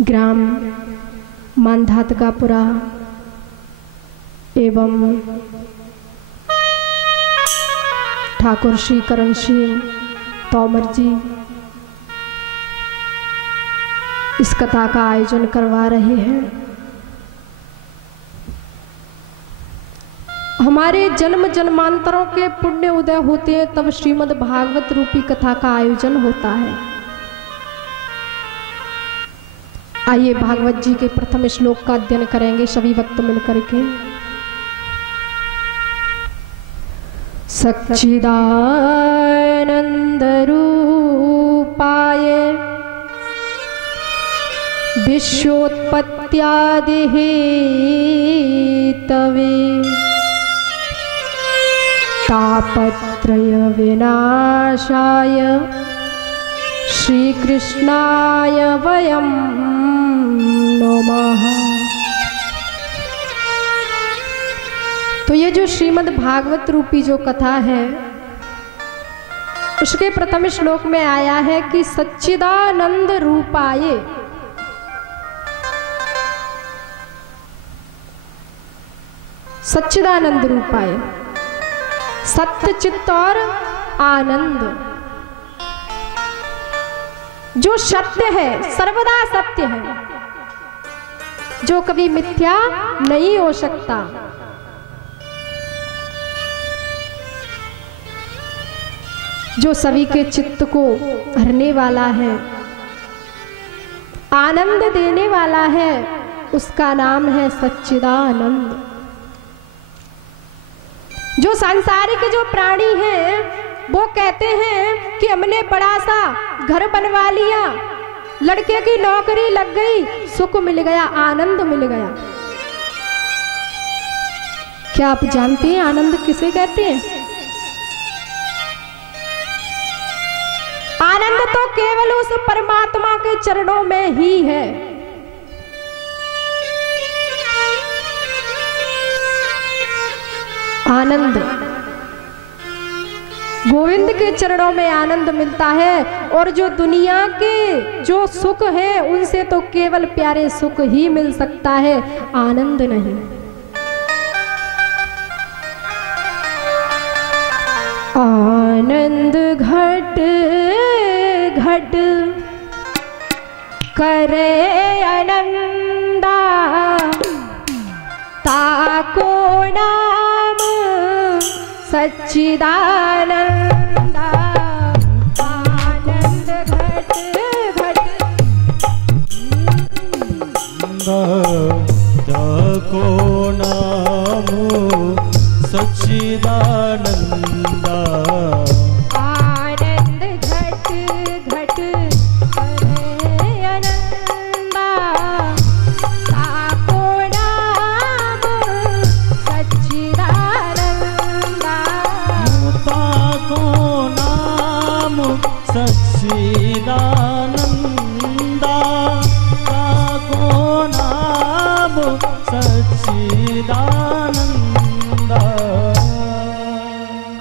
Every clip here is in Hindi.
ग्राम मानधातकापुरा एवं ठाकुर श्री करण सिंह तोमर जी इस कथा का आयोजन करवा रहे हैं। हमारे जन्म जन्मांतरों के पुण्य उदय होते हैं तब श्रीमद् भागवत रूपी कथा का आयोजन होता है। आइए भागवत जी के प्रथम श्लोक का अध्ययन करेंगे सभी भक्त मिलकर के। सच्चिदानंद रूपाय विश्वोत्पत्त्यादि हेतवे तापत्रय विनाशाय श्री कृष्णाय वयं नमः। तो ये जो श्रीमद् भागवत रूपी जो कथा है उसके प्रथम श्लोक में आया है कि सच्चिदानंद रूपाय। सच्चिदानंद रूपाय, सत्य चित्त और आनंद। जो सत्य है सर्वदा सत्य है, जो कभी मिथ्या नहीं हो सकता। जो सभी के चित्त को भरने वाला है, आनंद देने वाला है, उसका नाम है सच्चिदानंद। जो सांसारिक जो प्राणी हैं वो कहते हैं कि हमने बड़ा सा घर बनवा लिया, लड़के की नौकरी लग गई, सुख मिल गया, आनंद मिल गया। क्या आप जानते हैं आनंद किसे कहते हैं? आनंद तो केवल उस परमात्मा के चरणों में ही है। आनंद गोविंद के चरणों में आनंद मिलता है। और जो दुनिया के जो सुख है उनसे तो केवल प्यारे सुख ही मिल सकता है, आनंद नहीं। आनंद घट घट करे आनंदा ताको नाम सच्चिदानंदा। आनंद घट घट ताको नाम सच्चिदानंदा। आनंद घट घट करे आनंदा ताको नाम सच्चिदानंदा। ताको नाम सच्चिदानंदा। ताको नाम सच्चिदानंदा।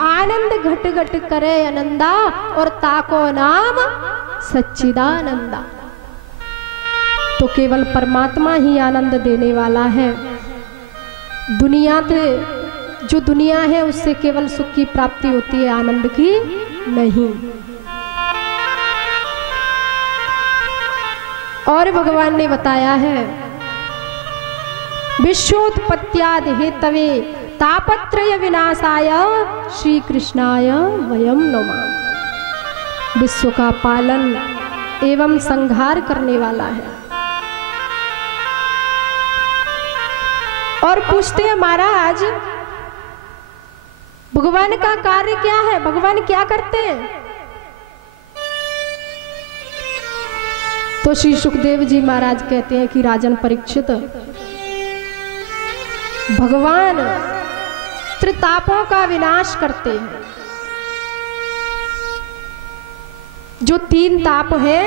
आनंद घट घट करे आनंदा और ताको नाम सच्चिदानंदा। तो केवल परमात्मा ही आनंद देने वाला है। दुनिया से जो दुनिया है उससे केवल सुख की प्राप्ति होती है, आनंद की नहीं। और भगवान ने बताया है विश्वोत्पत्त्यादि हेतवे तापत्रय विनाशाय श्री कृष्णाय वयं नमः। विश्व का पालन एवं संहार करने वाला है। और पूछते हैं महाराज भगवान का कार्य क्या है, भगवान क्या करते हैं? तो श्री सुखदेव जी महाराज कहते हैं कि राजन परीक्षित, भगवान त्रितापों का विनाश करते हैं। जो तीन ताप है,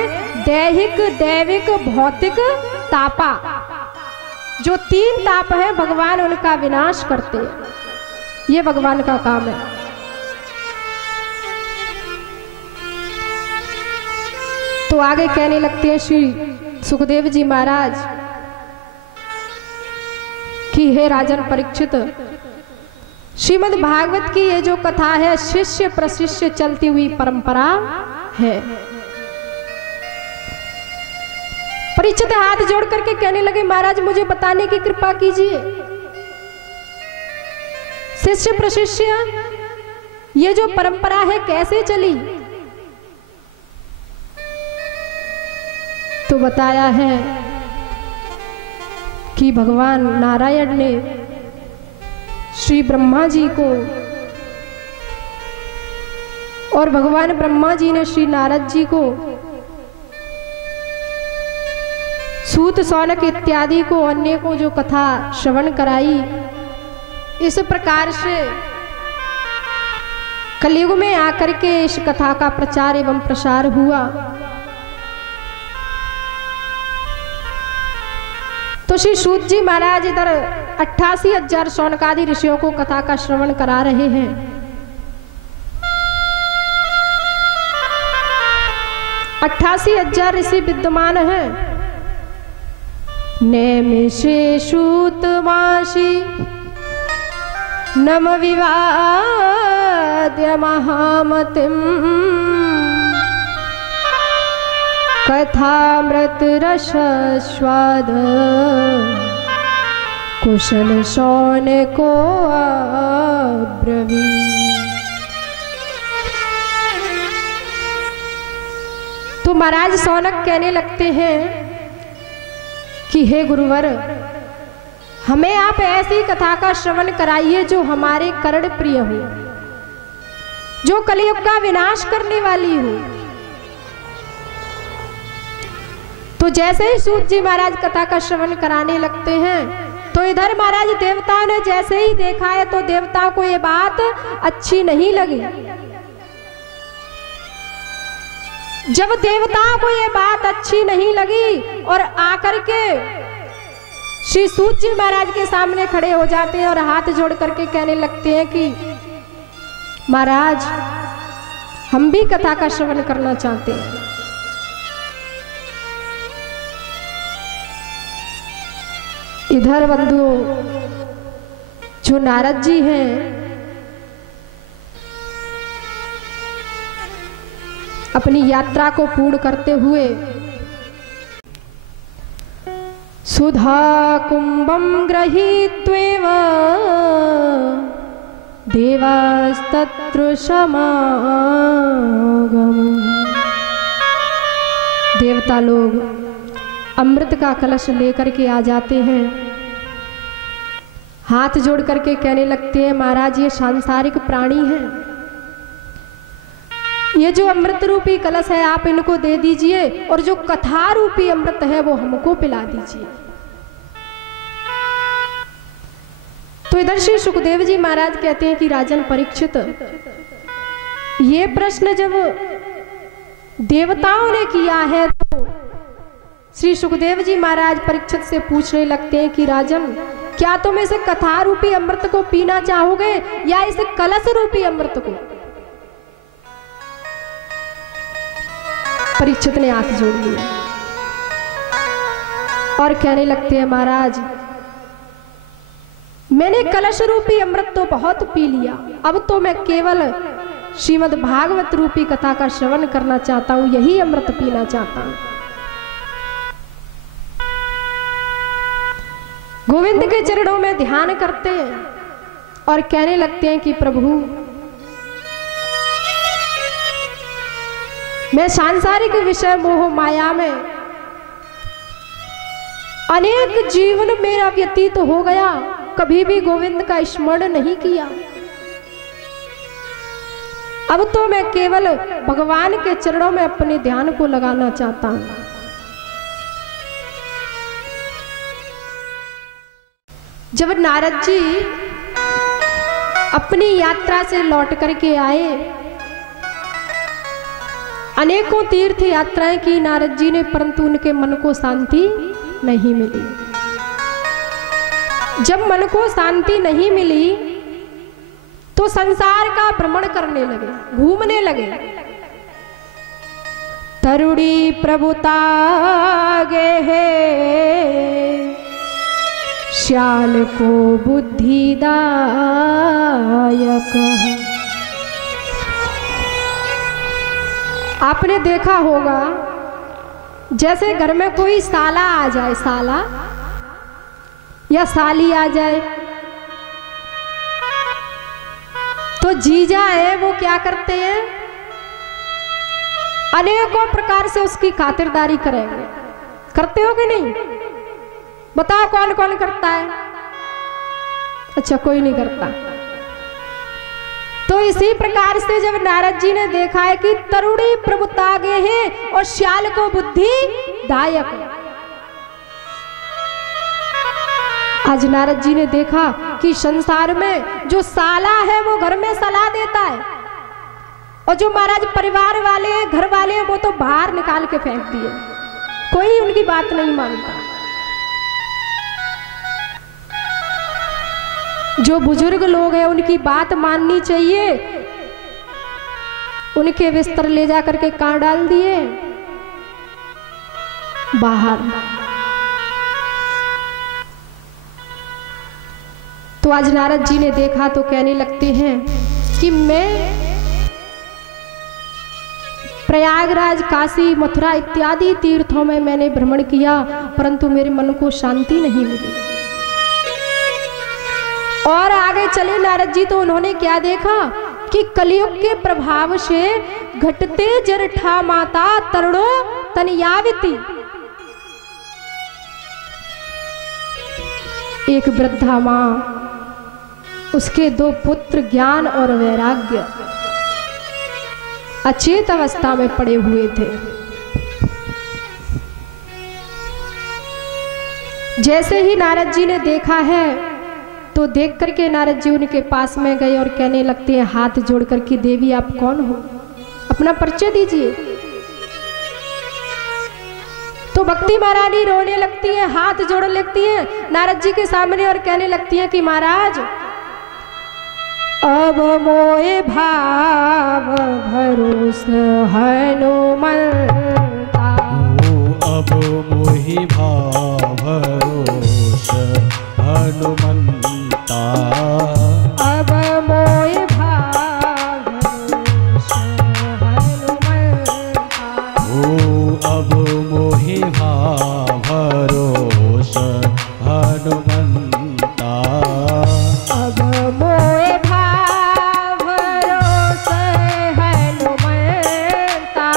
दैहिक दैविक भौतिक तापा, जो तीन ताप है भगवान उनका विनाश करते हैं। ये भगवान का काम है। तो आगे कहने लगते हैं श्री सुखदेव जी महाराज कि हे राजन परीक्षित, श्रीमद् भागवत की ये जो कथा है शिष्य प्रशिष्य चलती हुई परंपरा है। परीक्षित हाथ जोड़ करके कहने लगे, महाराज मुझे बताने की कृपा कीजिए, शिष्य प्रशिष्य ये जो परंपरा है कैसे चली? तो बताया है कि भगवान नारायण ने श्री ब्रह्मा जी को और भगवान ब्रह्मा जी ने श्री नारद जी को सूत शौनक इत्यादि को अन्य को जो कथा श्रवण कराई। इस प्रकार से कलयुग में आकर के इस कथा का प्रचार एवं प्रसार हुआ। तो श्री सूत जी महाराज इधर 88,000 शौनकादि ऋषियों को कथा का श्रवण करा रहे हैं। अट्ठासी 88,000 ऋषि विद्यमान हैं। नैमिषे सूतमासी नम विवाद्य महामतिम कथामृत रस स्वाद कुशल शौनको अब्रवी। तो महाराज शौनक कहने लगते हैं कि हे गुरुवर, हमें आप ऐसी कथा का श्रवण कराइए जो हमारे कर्ण प्रिय हो, जो कलयुग का विनाश करने वाली हो। तो जैसे ही सूत जी महाराज कथा का श्रवण कराने लगते हैं तो इधर महाराज देवताओं ने जैसे ही देखा है तो देवताओं को ये बात अच्छी नहीं लगी। जब देवताओं को ये बात अच्छी नहीं लगी और आकर के श्री सूत जी महाराज के सामने खड़े हो जाते हैं और हाथ जोड़ करके कहने लगते हैं कि महाराज हम भी कथा का श्रवण करना चाहते हैं। इधर बंधुओं जो नारद जी हैं अपनी यात्रा को पूर्ण करते हुए सुधा कुंभम गृहीत्वेव देवास्तत्र समागम। देवता लोग अमृत का कलश लेकर के आ जाते हैं, हाथ जोड़ करके कहने लगते हैं महाराज ये सांसारिक प्राणी हैं, ये जो अमृत रूपी कलश है आप इनको दे दीजिए और जो कथा रूपी अमृत है वो हमको पिला दीजिए। तो इधर श्री सुखदेव जी महाराज कहते हैं कि राजन परीक्षित, ये प्रश्न जब देवताओं ने किया है तो श्री सुखदेव जी महाराज परीक्षित से पूछने लगते हैं कि राजन क्या तुम इस कथा रूपी अमृत को पीना चाहोगे या इस कलश रूपी अमृत को? परीक्षित ने हाथ जोड़ लिए और कहने लगते हैं महाराज मैंने कलश रूपी अमृत तो बहुत पी लिया, अब तो मैं केवल श्रीमद् भागवत रूपी कथा का श्रवण करना चाहता हूं, यही अमृत पीना चाहता हूं। गोविंद के चरणों में ध्यान करते हैं और कहने लगते हैं कि प्रभु मैं सांसारिक विषय मोह माया में अनेक जीवन मेरा व्यतीत हो गया, कभी भी गोविंद का स्मरण नहीं किया। अब तो मैं केवल भगवान के चरणों में अपने ध्यान को लगाना चाहता हूं। जब नारद जी अपनी यात्रा से लौट करके आए, अनेकों तीर्थ यात्राएं की नारद जी ने, परंतु उनके मन को शांति नहीं मिली। जब मन को शांति नहीं मिली तो संसार का भ्रमण करने लगे, घूमने लगे। तरुणी प्रभुतागे है श्याल को बुद्धिदायक। आपने देखा होगा जैसे घर में कोई साला आ जाए, साला या साली आ जाए, तो जीजा है वो क्या करते हैं, अनेकों प्रकार से उसकी खातिरदारी करेंगे। करते हो कि नहीं? बताओ कौन कौन करता है? अच्छा, कोई नहीं करता। तो इसी प्रकार से जब नारद जी ने देखा है कि तरुणी प्रभुतागे हैं और श्याल को बुद्धि दायक, आज नारद जी ने देखा कि संसार में जो साला है वो घर में सलाह देता है, और जो महाराज परिवार वाले हैं, घर वाले हैं, वो तो बाहर निकाल के फेंक दिए, कोई उनकी बात नहीं मानता। जो बुजुर्ग लोग हैं उनकी बात माननी चाहिए, उनके बिस्तर ले जाकर के कहाँ डाल दिए? बाहर। तो आज नारद जी ने देखा तो कहने लगते हैं कि मैं प्रयागराज, काशी, मथुरा इत्यादि तीर्थों में मैंने भ्रमण किया, परंतु मेरे मन को शांति नहीं मिली। और आगे चले नारद जी तो उन्होंने क्या देखा कि कलयुग के प्रभाव से घटते जरठा माता तरुणो तनयाविति, एक वृद्धा मां, उसके 2 पुत्र ज्ञान और वैराग्य अचेत अवस्था में पड़े हुए थे। जैसे ही नारद जी ने देखा है तो देख करके नारद जी उनके पास में गए और कहने लगते हैं हाथ जोड़ करके, देवी आप कौन हो, अपना परिचय दीजिए। तो भक्ति महारानी रोने लगती है, हाथ जोड़ लगती है नारद जी के सामने और कहने लगती है कि महाराज अब मोए भाव भरोसा हनुमंता, अब मोहि भाव भरोसा हनुमंता, अब मोए भाव भरोसा हनुमंता, अब मोहि भाव भरोसा हनुमंता, अब मोए भाव भरोसा हनुमंता,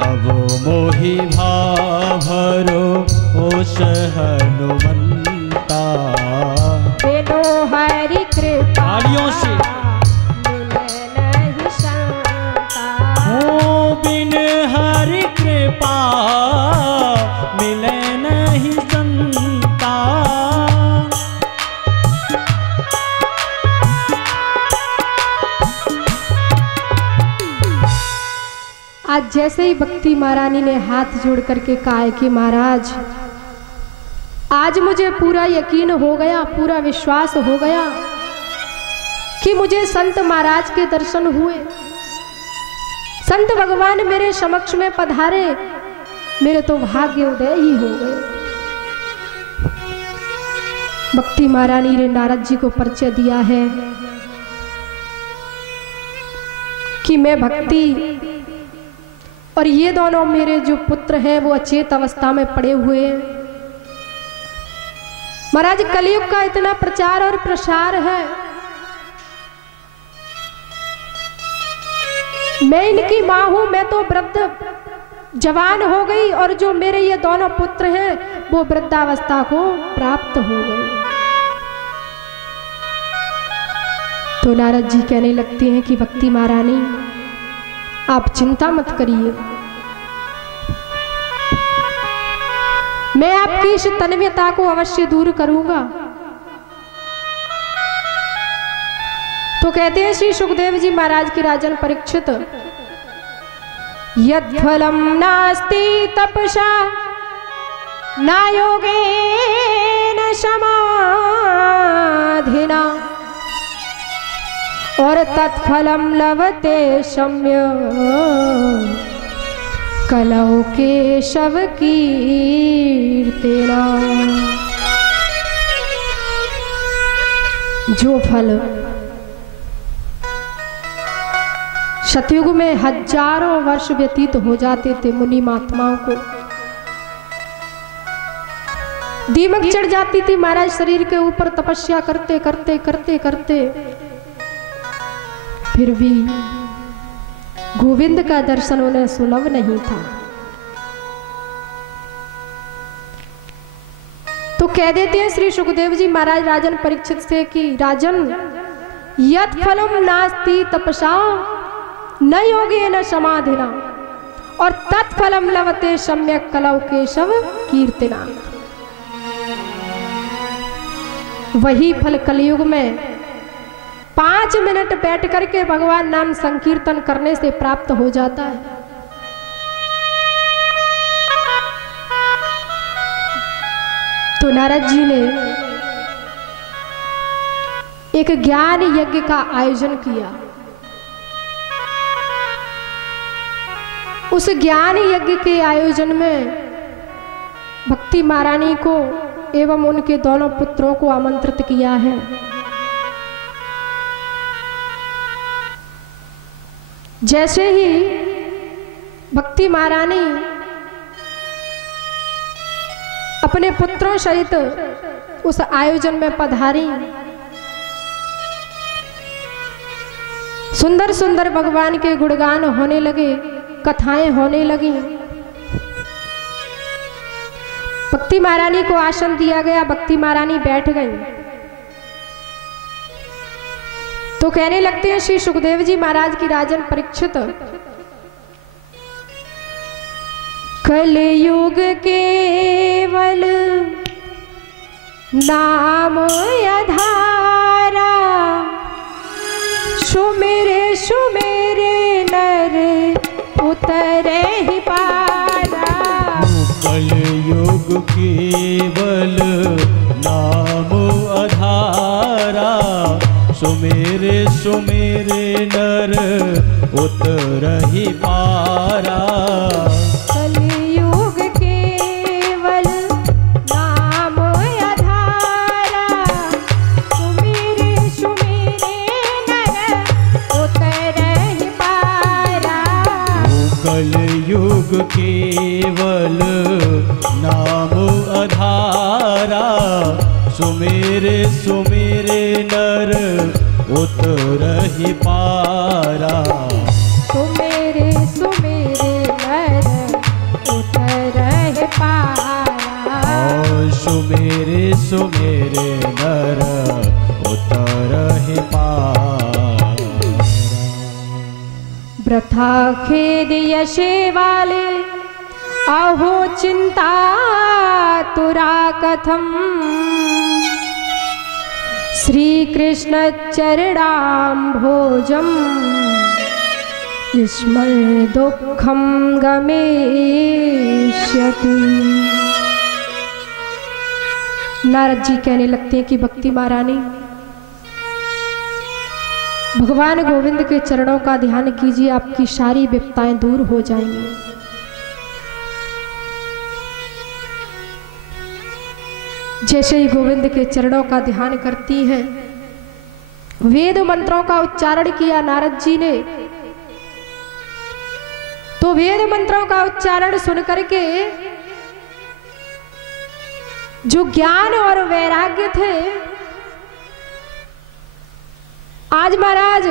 अब मोहि भाव भरोसा हनुमंता। बिनु हरि कृपा तालियों से मिले नहीं संता, हो बिन हरि कृपा मिले नहीं संता। आज जैसे ही भक्ति महारानी ने हाथ जोड़ करके कहा है कि महाराज आज मुझे पूरा यकीन हो गया, पूरा विश्वास हो गया कि मुझे संत महाराज के दर्शन हुए, संत भगवान मेरे समक्ष में पधारे, मेरे तो भाग्य उदय ही हो गए। भक्ति महारानी ने नारद जी को परिचय दिया है कि मैं भक्ति और ये दोनों मेरे जो पुत्र हैं वो अचेत अवस्था में पड़े हुए हैं। महाराज कलयुग का इतना प्रचार और प्रसार है, मैं इनकी मां हूं, मैं तो वृद्ध जवान हो गई और जो मेरे ये दोनों पुत्र हैं वो वृद्धावस्था को प्राप्त हो गए। तो नारद जी कहने लगते हैं कि भक्ति महारानी आप चिंता मत करिए, मैं आपकी इस तन्मयता को अवश्य दूर करूंगा। तो कहते हैं श्री सुखदेव जी महाराज की राजन परीक्षित, यत् फलम नास्ति तपसा न योगेन समाधिना और तत्फलम लभते सम्य कलौ केशव कीर्तना। जो फल सतयुग में हजारों वर्ष व्यतीत हो जाते थे मुनि महात्माओं को, दीमक चढ़ जाती थी महाराज शरीर के ऊपर तपस्या करते करते करते करते, फिर भी गोविंद का दर्शन उन्हें सुलभ नहीं था। तो कह देते हैं श्री सुखदेव जी महाराज राजन परीक्षित से कि राजन, यत् फलम नास्ति तपसा न योगेन समाधिना और तत्फलम लभते सम्यक कलौ केशव कीर्तना। वही फल कलयुग में 5 मिनट बैठ करके भगवान नाम संकीर्तन करने से प्राप्त हो जाता है। तो नारद जी ने एक ज्ञान यज्ञ का आयोजन किया। उस ज्ञान यज्ञ के आयोजन में भक्ति महारानी को एवं उनके दोनों पुत्रों को आमंत्रित किया है। जैसे ही भक्ति महारानी अपने पुत्रों सहित उस आयोजन में पधारी, सुंदर सुंदर भगवान के गुणगान होने लगे, कथाएं होने लगी। भक्ति महारानी को आसन दिया गया, भक्ति महारानी बैठ गई। तो कहने लगते हैं श्री सुखदेव जी महाराज की राजन परीक्षित, कलयुग केवल नाम आधारा, सुमेरे सुमेरे नर उतरे ही पारा। कलयुग केवल नाम आधारा, सुमेरे सुमेरे नर उतरहि पारा। कलयुग केवल नाम आधारा, सुमेरे सुमेरे नर उतरहि पारा। कलयुग केवल नाम आधारा, सुमेरे सुमेरे नर उतरहि पारा। सुमेरे सुमेरे नर उतरहि पारा। सुमेरे सुमेरे नर उतरहि पारा। वृथा खेद यशे वाले अहो चिंता तुरा कथम, श्री कृष्ण चरणाम्भोजम स्मर दुखम गमेष्यति। नारद जी कहने लगते हैं कि भक्ति महारानी, भगवान गोविंद के चरणों का ध्यान कीजिए, आपकी सारी विपत्ताएं दूर हो जाएंगी। जैसे ही गोविंद के चरणों का ध्यान करती है, वेद मंत्रों का उच्चारण किया नारद जी ने, तो वेद मंत्रों का उच्चारण सुन करके जो ज्ञान और वैराग्य थे, आज महाराज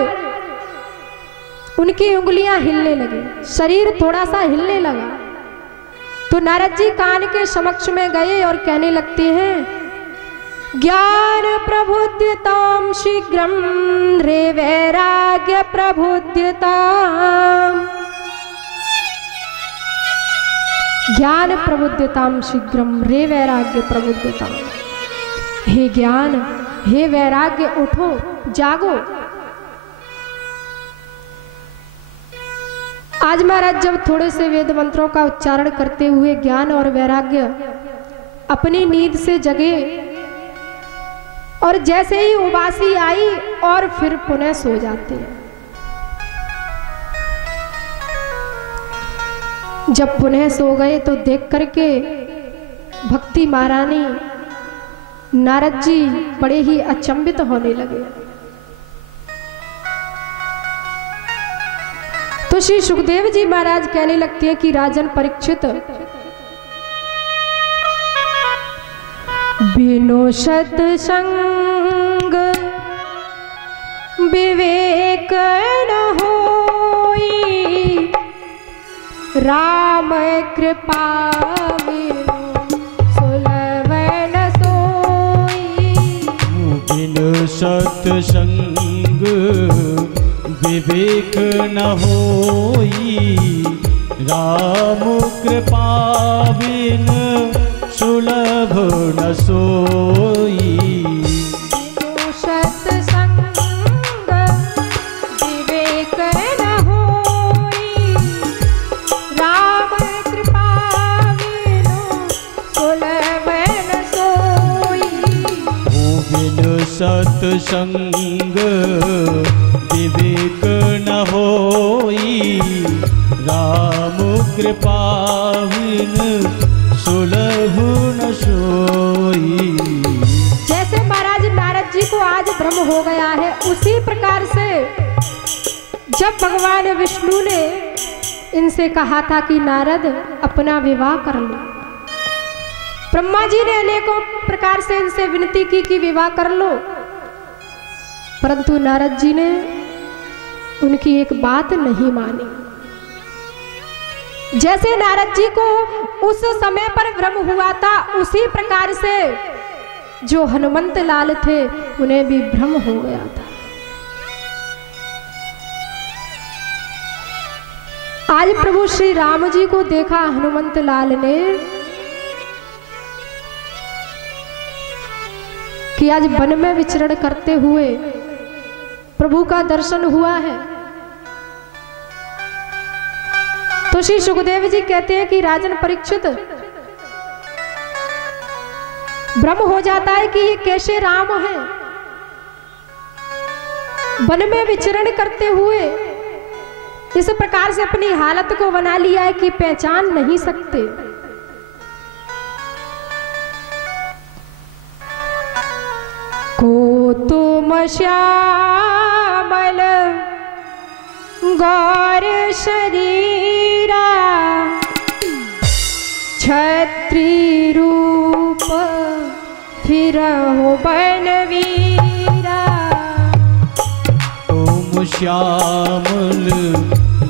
उनकी उंगलियां हिलने लगी, शरीर थोड़ा सा हिलने लगा। तो नारद जी कान के समक्ष में गए और कहने लगते हैं, ज्ञान प्रबुद्ध्यताम शीघ्रम रे वैराग्य प्रबुद्ध्यताम। ज्ञान प्रबुद्ध्यताम शीघ्रम रे वैराग्य प्रबुद्ध्यताम। हे ज्ञान, हे वैराग्य, उठो, जागो। आज महाराज जब थोड़े से वेद मंत्रों का उच्चारण करते हुए ज्ञान और वैराग्य अपनी नींद से जगे, और जैसे ही उबासी आई और फिर पुनः सो जाते हैं। जब पुनः सो गए तो देख करके भक्ति महारानी नारद जी बड़े ही अचंभित होने लगे। तो श्री सुखदेव जी महाराज कहने लगते हैं कि राजन परीक्षित, बिनु सत्संग विवेक न होई, राम कृपा बिनु सुलभ न सोई। बिनु सत्संग विवेक न होई, राम कृपा बिन सुलभ न सोई। बिनु सत्संग विवेक न होई, राम कृपा बिनु सुलभ न सोई। बिनु सत्संग विवेक न होई, राम कृपा बिन सुलभ न सोई। जैसे महाराज नारद जी को आज भ्रम हो गया है, उसी प्रकार से जब भगवान विष्णु ने इनसे कहा था कि नारद अपना विवाह कर लो, ब्रह्मा जी ने अनेकों प्रकार से इनसे विनती की कि विवाह कर लो, परंतु नारद जी ने उनकी एक बात नहीं मानी। जैसे नारद जी को उस समय पर भ्रम हुआ था, उसी प्रकार से जो हनुमंत लाल थे उन्हें भी भ्रम हो गया था। आज प्रभु श्री राम जी को देखा हनुमंत लाल ने कि आज वन में विचरण करते हुए प्रभु का दर्शन हुआ है। तो श्री सुखदेव जी कहते हैं कि राजन परीक्षित, भ्रम हो जाता है कि ये कैसे राम है, वन में विचरण करते हुए इस प्रकार से अपनी हालत को बना लिया है कि पहचान नहीं सकते। को तुम श्यामल गौर शरीरा, छत्री रूप फिरहु बनवीरा। तुम श्यामल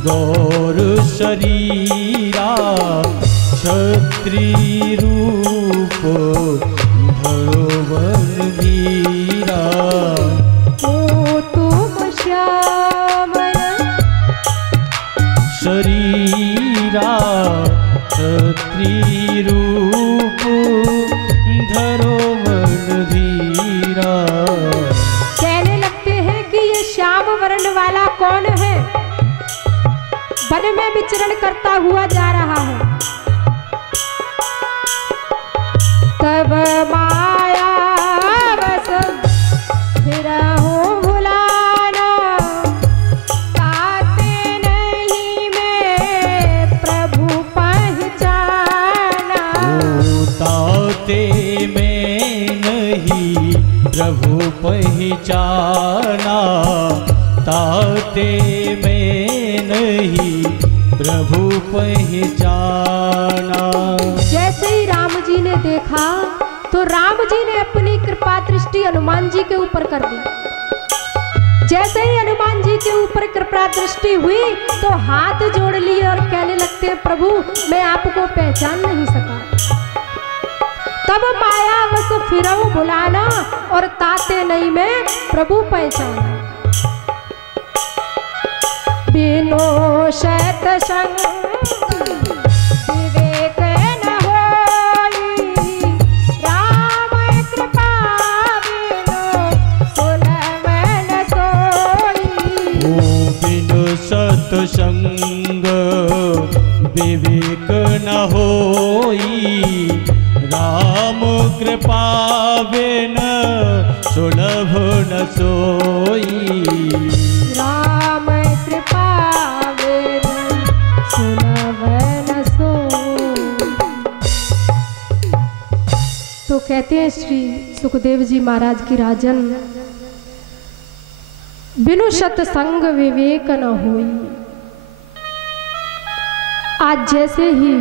गौर शरीरा, छत्री रूप धरो बनवीरा। ओ तुम श्यामल शरीरा, छत्री रूप धरो बनवीरा। कहने लगते हैं कि ये श्याम वर्ण वाला कौन है, वन में विचरण करता हुआ जा रहा है। तब माया बस फिरहु भुलाना, ताते नहीं मैं प्रभु पहचाना। ताते में नहीं प्रभु पहचाना, ताते में नहीं प्रभु पहचाना। जैसे ही राम जी ने देखा तो राम जी ने अपनी कृपा दृष्टि हनुमान जी के ऊपर कर दी। जैसे ही हनुमान जी के ऊपर कृपा दृष्टि हुई तो हाथ जोड़ लिए और कहने लगते हैं, प्रभु मैं आपको पहचान नहीं सका। तब माया बस फिरहु भुलाना और ताते नहीं मैं प्रभु पहचाना। बिनु सत्संग विवेक न होई, राम कृपा बिनु सुलभ न सोई। बिनु सत्संग विवेक न होई, राम कृपा बिन सुलभ न सोई। राम कृपा बिनु सुलभ न सोई। तो कहते हैं श्री सुखदेव जी महाराज की राजन, बिनु सत्संग विवेक न होई। आज जैसे ही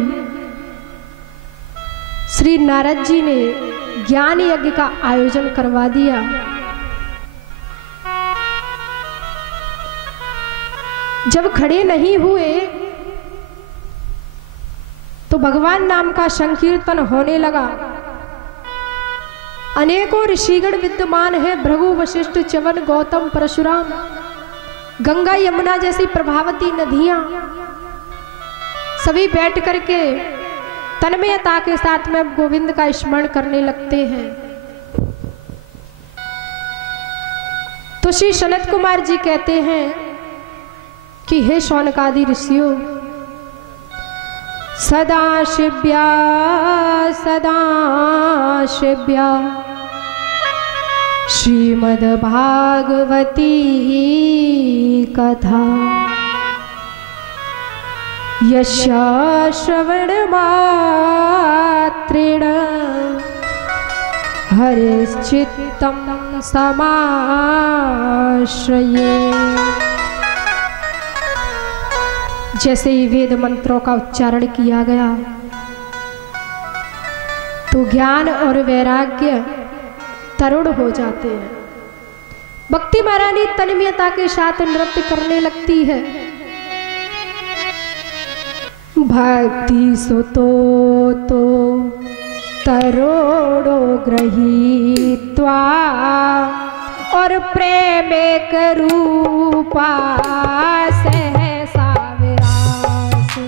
श्री नारद जी ने ज्ञान यज्ञ का आयोजन करवा दिया, जब खड़े नहीं हुए तो भगवान नाम का संकीर्तन होने लगा। अनेकों ऋषिगण विद्यमान है, भृगु वशिष्ठ च्यवन गौतम परशुराम, गंगा यमुना जैसी प्रभावती नदियां, सभी बैठ करके तन्मयता के साथ में गोविंद का स्मरण करने लगते हैं। तो श्री सनत कुमार जी कहते हैं कि हे शौनकादि ऋषियों, सदाशिव्या सदाशिव्या श्रीमद्भागवती कथा, यस्या श्रवणमात्रेण हरिश्चित्तं समाश्रये। जैसे ही वेद मंत्रों का उच्चारण किया गया तो ज्ञान और वैराग्य तरुण हो जाते हैं। भक्ति महारानी तन्मयता के साथ नृत्य करने लगती है। भक्ति सुतो तो तरोड़ो गृहीत्वा और प्रेमे करूपा सहसा विरासी।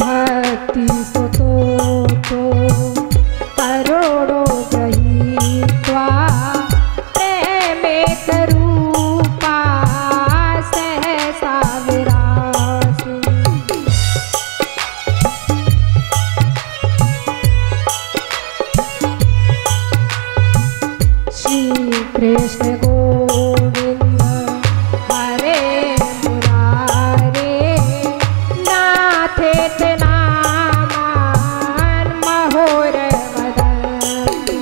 भक्ति सुतो तो तरोड़ो गृहीत्वा प्रेमे करूपा सहसा विरासी। श्री कृष्ण गोविंद हरे मुरारे, नाथेत नामान महोर वदन्ति।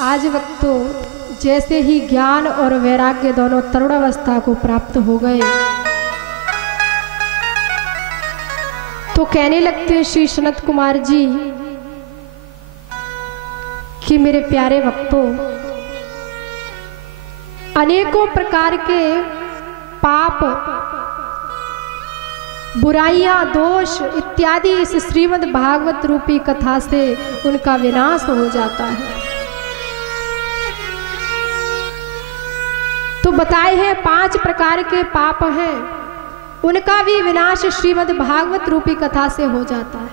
आज वक्त तो जैसे ही ज्ञान और वैराग्य दोनों तरुण अवस्था को प्राप्त हो गए तो कहने लगते हैं श्री सनत कुमार जी कि मेरे प्यारे भक्तों, अनेकों प्रकार के पाप, बुराइयां, दोष इत्यादि इस श्रीमद् भागवत रूपी कथा से उनका विनाश हो जाता है। तो बताए हैं 5 प्रकार के पाप हैं, उनका भी विनाश श्रीमद् भागवत रूपी कथा से हो जाता है।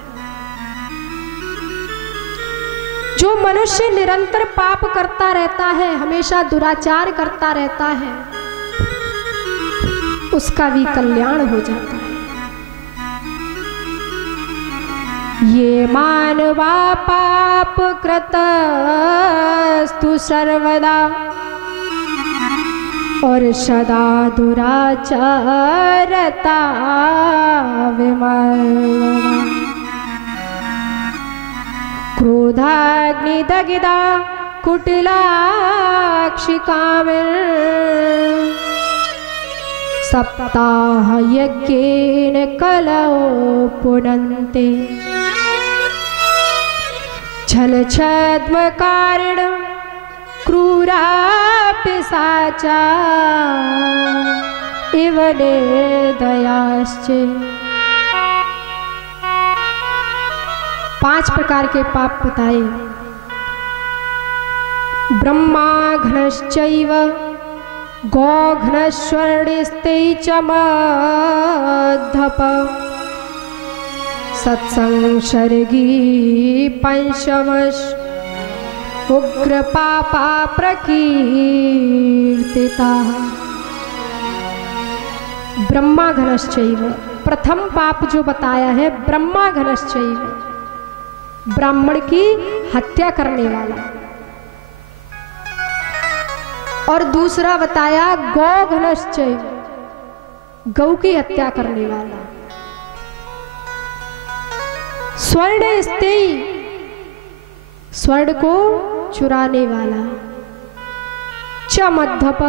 जो मनुष्य निरंतर पाप करता रहता है, हमेशा दुराचार करता रहता है, उसका भी कल्याण हो जाता है। ये मानवा पाप कृतस्तु सर्वदा और सदा दुराचारता विमर्दना। क्रोधाग्निदग्धा कुटिलाक्षिकामिर सप्ताह यज्ञेन कलौ पुनन्ते। छल छद्म कारण क्रूरा पिशाचा इव निर्दयाश्च। 5 प्रकार के पाप बताए। ब्रह्माघ्नश्चैव गौघ्नस्वर्णिस्ते च मद्धप। सत्संसर्गी पंचमश उग्र पापा प्रकीर्तिता। ब्रह्मा घनश्चैव, प्रथम पाप जो बताया है ब्रह्मा घनश्चैव, ब्राह्मण की हत्या करने वाला। और दूसरा बताया गौ घनश्चैव, गौ की हत्या करने वाला। स्वर्ण स्तेयी, स्वर्ण को चुराने वाला। च मध्यप,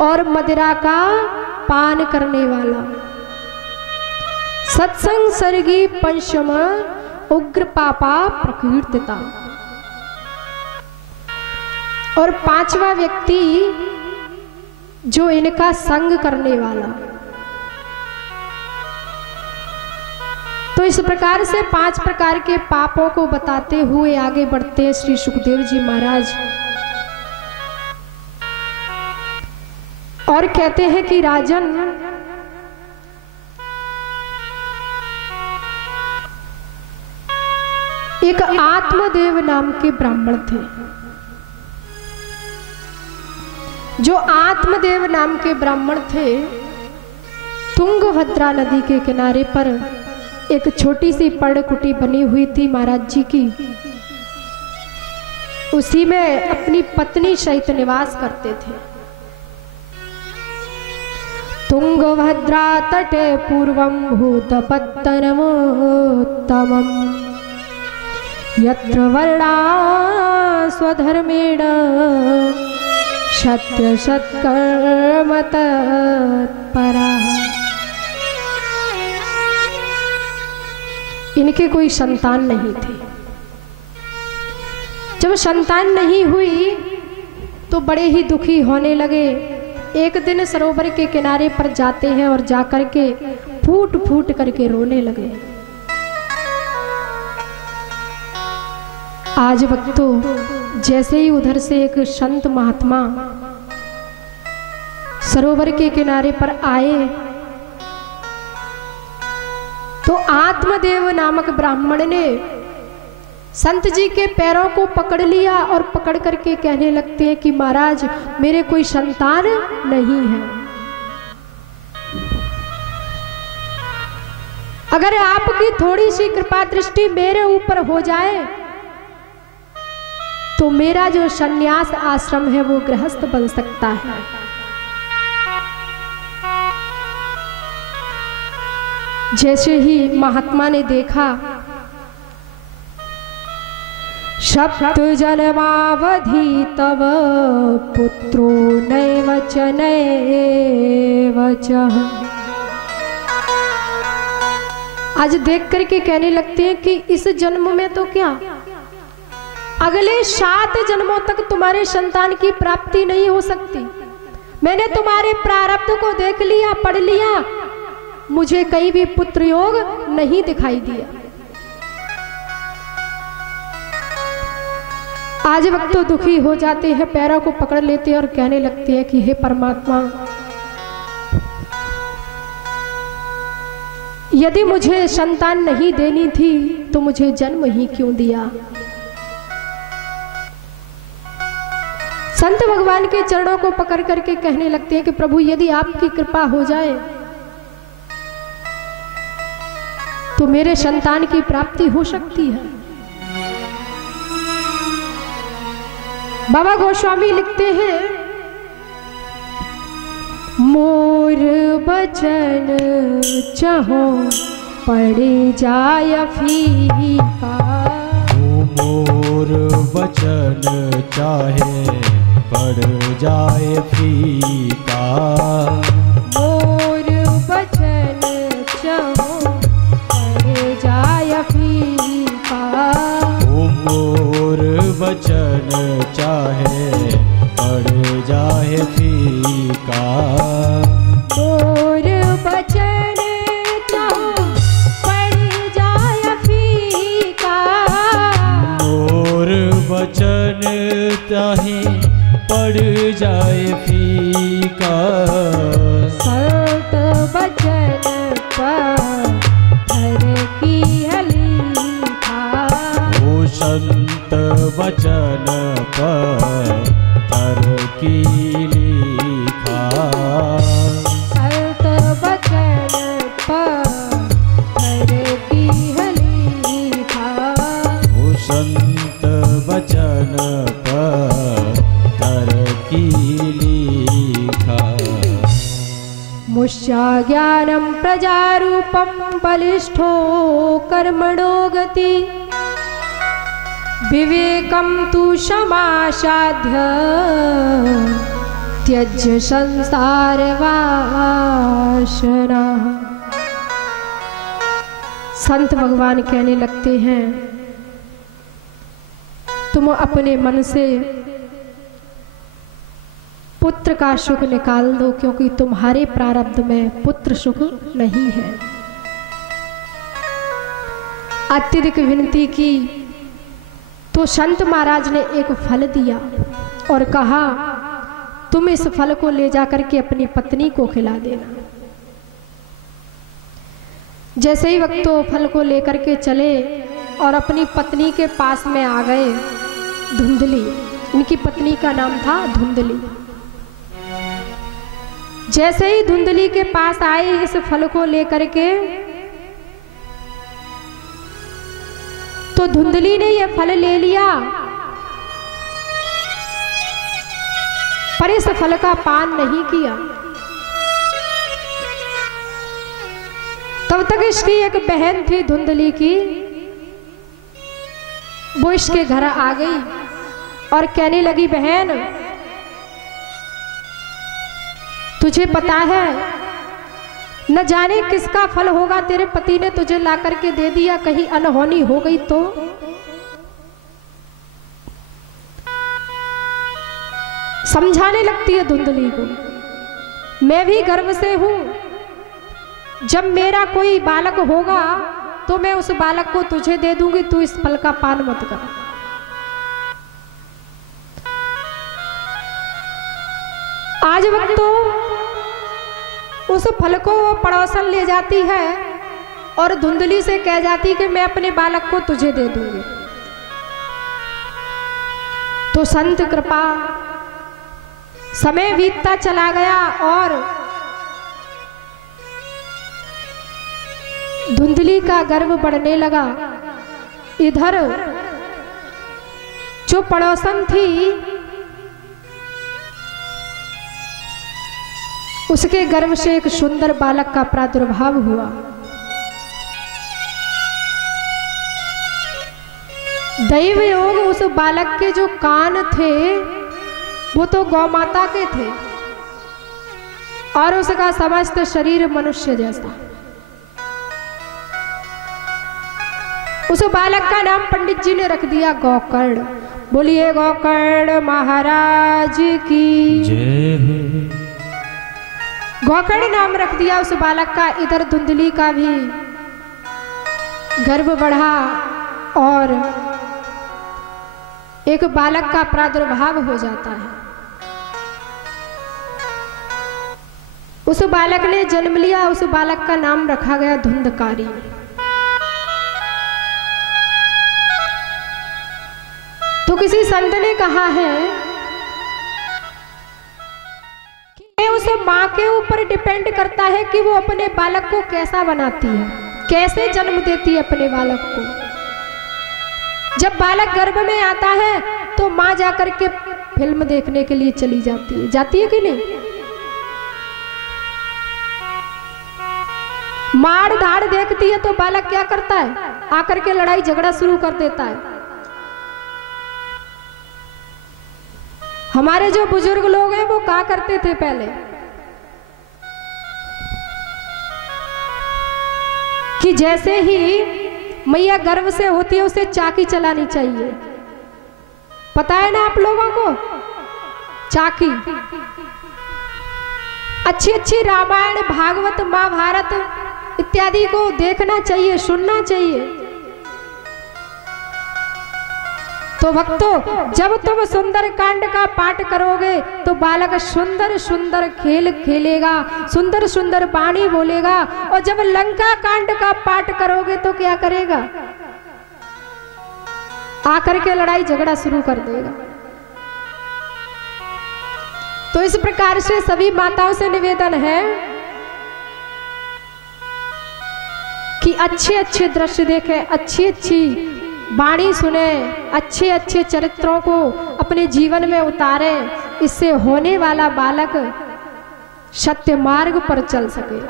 और मदिरा का पान करने वाला। सत्संग सर्गी पंचम उग्र पापा प्रकीर्तिता। और पांचवा व्यक्ति जो इनका संग करने वाला। तो इस प्रकार से 5 प्रकार के पापों को बताते हुए आगे बढ़ते हैं श्री सुखदेव जी महाराज और कहते हैं कि राजन, एक आत्मदेव नाम के ब्राह्मण थे। जो आत्मदेव नाम के ब्राह्मण थे, तुंगभद्रा नदी के किनारे पर एक छोटी सी पर्णकुटी बनी हुई थी महाराज जी की। उसी में अपनी पत्नी सहित निवास करते थे। तुंगभद्रा तटे पूर्वं भूतपत्तनमोत्तमम् यत्र वर्णा स्वधर्मेण सत्य सत्कर्म तत्पराः। इनके कोई संतान नहीं थी। जब संतान नहीं हुई तो बड़े ही दुखी होने लगे। एक दिन सरोवर के किनारे पर जाते हैं और जाकर के फूट फूट करके रोने लगे। आज वक्त तो जैसे ही उधर से एक संत महात्मा सरोवर के किनारे पर आए तो आत्मदेव नामक ब्राह्मण ने संत जी के पैरों को पकड़ लिया और पकड़ करके कहने लगते हैं कि महाराज मेरे कोई संतान नहीं है। अगर आपकी थोड़ी सी कृपा दृष्टि मेरे ऊपर हो जाए तो मेरा जो संन्यास आश्रम है वो गृहस्थ बन सकता है। जैसे ही महात्मा ने देखा, सप्त जन्मावधि तव पुत्रो नैव च नैव च। आज देख करके कहने लगते हैं कि इस जन्म में तो क्या, अगले 7 जन्मों तक तुम्हारे संतान की प्राप्ति नहीं हो सकती। मैंने तुम्हारे प्रारब्ध को देख लिया, पढ़ लिया, मुझे कहीं भी पुत्र योग नहीं दिखाई दिया। आज वक्त तो दुखी हो जाते हैं, पैरों को पकड़ लेते हैं और कहने लगते हैं कि हे परमात्मा, यदि मुझे संतान नहीं देनी थी तो मुझे जन्म ही क्यों दिया। संत भगवान के चरणों को पकड़ करके कहने लगते हैं कि प्रभु यदि आपकी कृपा हो जाए तो मेरे संतान की प्राप्ति हो सकती है। बाबा गोस्वामी लिखते हैं, मोर बचन चाहो पड़ जाय फीका। मोर बचन चाहे पड़ जाए फीका। मोर बचन चाहो पड़ जाय फीका। मोर बचन चाहे पड़ जाए फीका। मोर बचन चाहो पड़ जाय फीका। मोर बचन चाहे पड़ जाए फीका। संत बचन पत्थर की हलीका। ओ संत बचन मुष्या ज्ञानम प्रजारूपम बलिष्ठो कर्मणो गति विवेकम तु समासाध्य त्यज्य संसार वासना। संत भगवान कहने लगते हैं तुम अपने मन से पुत्र का सुख निकाल दो, क्योंकि तुम्हारे प्रारब्ध में पुत्र सुख नहीं है। अत्यधिक विनती की तो संत महाराज ने एक फल दिया और कहा तुम इस फल को ले जाकर के अपनी पत्नी को खिला देना। जैसे ही वक्त तो फल को लेकर के चले और अपनी पत्नी के पास में आ गए। धुंधली, इनकी पत्नी का नाम था धुंधली। जैसे ही धुंधली के पास आए इस फल को लेकर के, तो धुंधली ने यह फल ले लिया, पर इस फल का पान नहीं किया। तब तक इसकी एक बहन थी धुंधली की, वो इसके घर आ गई और कहने लगी बहन तुझे पता है न जाने किसका फल होगा, तेरे पति ने तुझे ला करके दे दिया, कहीं अनहोनी हो गई तो। समझाने लगती है धुंधली को, मैं भी गर्भ से हूं, जब मेरा कोई बालक होगा तो मैं उस बालक को तुझे दे दूंगी, तू इस फल का पान मत कर। आज वक्त तो उस फल को वो पड़ोसन ले जाती है और धुंधली से कह जाती कि मैं अपने बालक को तुझे दे दूंगी। तो संत कृपा, समय बीतता चला गया और धुंधली का गर्भ बढ़ने लगा। इधर जो पड़ोसन थी उसके गर्भ से एक सुंदर बालक का प्रादुर्भाव हुआ। दैव योग, उस बालक के जो कान थे वो तो गौ माता के थे और उसका समस्त शरीर मनुष्य जैसा। उस बालक का नाम पंडित जी ने रख दिया गोकर्ण। बोलिए गोकर्ण महाराज की जय हो। गोकर्ण नाम रख दिया उस बालक का। इधर धुंधली का भी गर्भ बढ़ा और एक बालक का प्रादुर्भाव हो जाता है। उस बालक ने जन्म लिया, उस बालक का नाम रखा गया धुंधकारी। तो किसी संत ने कहा है कि उस माँ के ऊपर डिपेंड करता है कि वो अपने बालक को कैसा बनाती है, कैसे जन्म देती है अपने बालक को। जब बालक गर्भ में आता है तो माँ जाकर के फिल्म देखने के लिए चली जाती है कि नहीं? मार धाड़ देखती है तो बालक क्या करता है, आकर के लड़ाई झगड़ा शुरू कर देता है। हमारे जो बुजुर्ग लोग हैं वो क्या करते थे पहले कि जैसे ही मैया गर्भ से होती है उसे चाकी चलानी चाहिए। पता है ना आप लोगों को? चाकी। अच्छी अच्छी रामायण, भागवत, महाभारत इत्यादि को देखना चाहिए, सुनना चाहिए। तो भक्तों, जब तुम सुंदर कांड का पाठ करोगे तो बालक सुंदर सुंदर खेल खेलेगा, सुंदर सुंदर वाणी बोलेगा। और जब लंका कांड का पाठ करोगे तो क्या करेगा? आकर के लड़ाई झगड़ा शुरू कर देगा। तो इस प्रकार से सभी माताओं से निवेदन है कि अच्छे अच्छे दृश्य देखें, अच्छी अच्छी वाणी सुने, अच्छे अच्छे चरित्रों को अपने जीवन में उतारें। इससे होने वाला बालक सत्य मार्ग पर चल सके।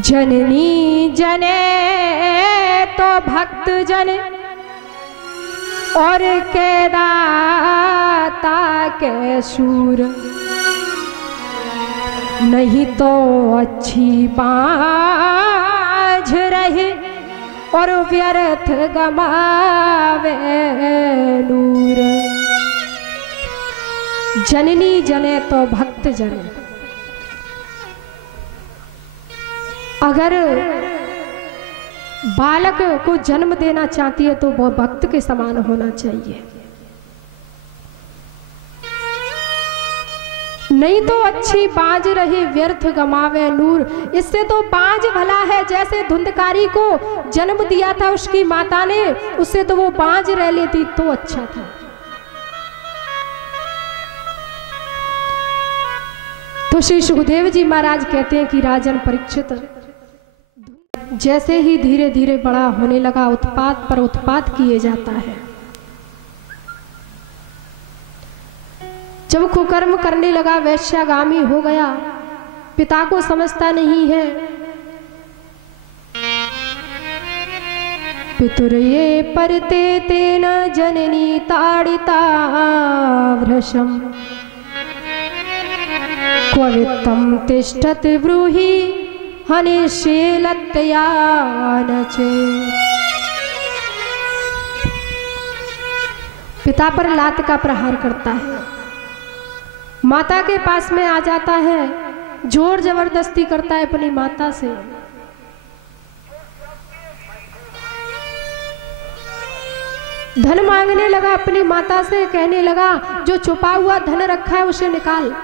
जननी जने तो भक्त जन और के दाता के शूर, नहीं तो अच्छी बाझ रहे और व्यर्थ गमावे नूर। जननी जने तो भक्त जने, अगर बालक को जन्म देना चाहती है तो वो भक्त के समान होना चाहिए, नहीं तो अच्छी बाज रहे व्यर्थ गमावे नूर। इससे तो बाज भला है, जैसे धुंधकारी को जन्म दिया था उसकी माता ने, उससे तो वो बाज रह लेती तो अच्छा था। तो श्री सुखदेव जी महाराज कहते हैं कि राजन परीक्षित, जैसे ही धीरे धीरे बड़ा होने लगा, उत्पात पर उत्पात किए जाता है। जब कुकर्म करने लगा, वैश्यागामी हो गया, पिता को समझता नहीं है। पितुर्ये परते तेन जननी ताड़िता भृशम, क्व वित्तं तिष्ठत ब्रूहि हनिशीलतया नचे। पिता पर लात का प्रहार करता है, माता के पास में आ जाता है, जोर जबरदस्ती करता है अपनी माता से। धन मांगने लगा अपनी माता से, कहने लगा जो छुपा हुआ धन रखा है उसे निकाल।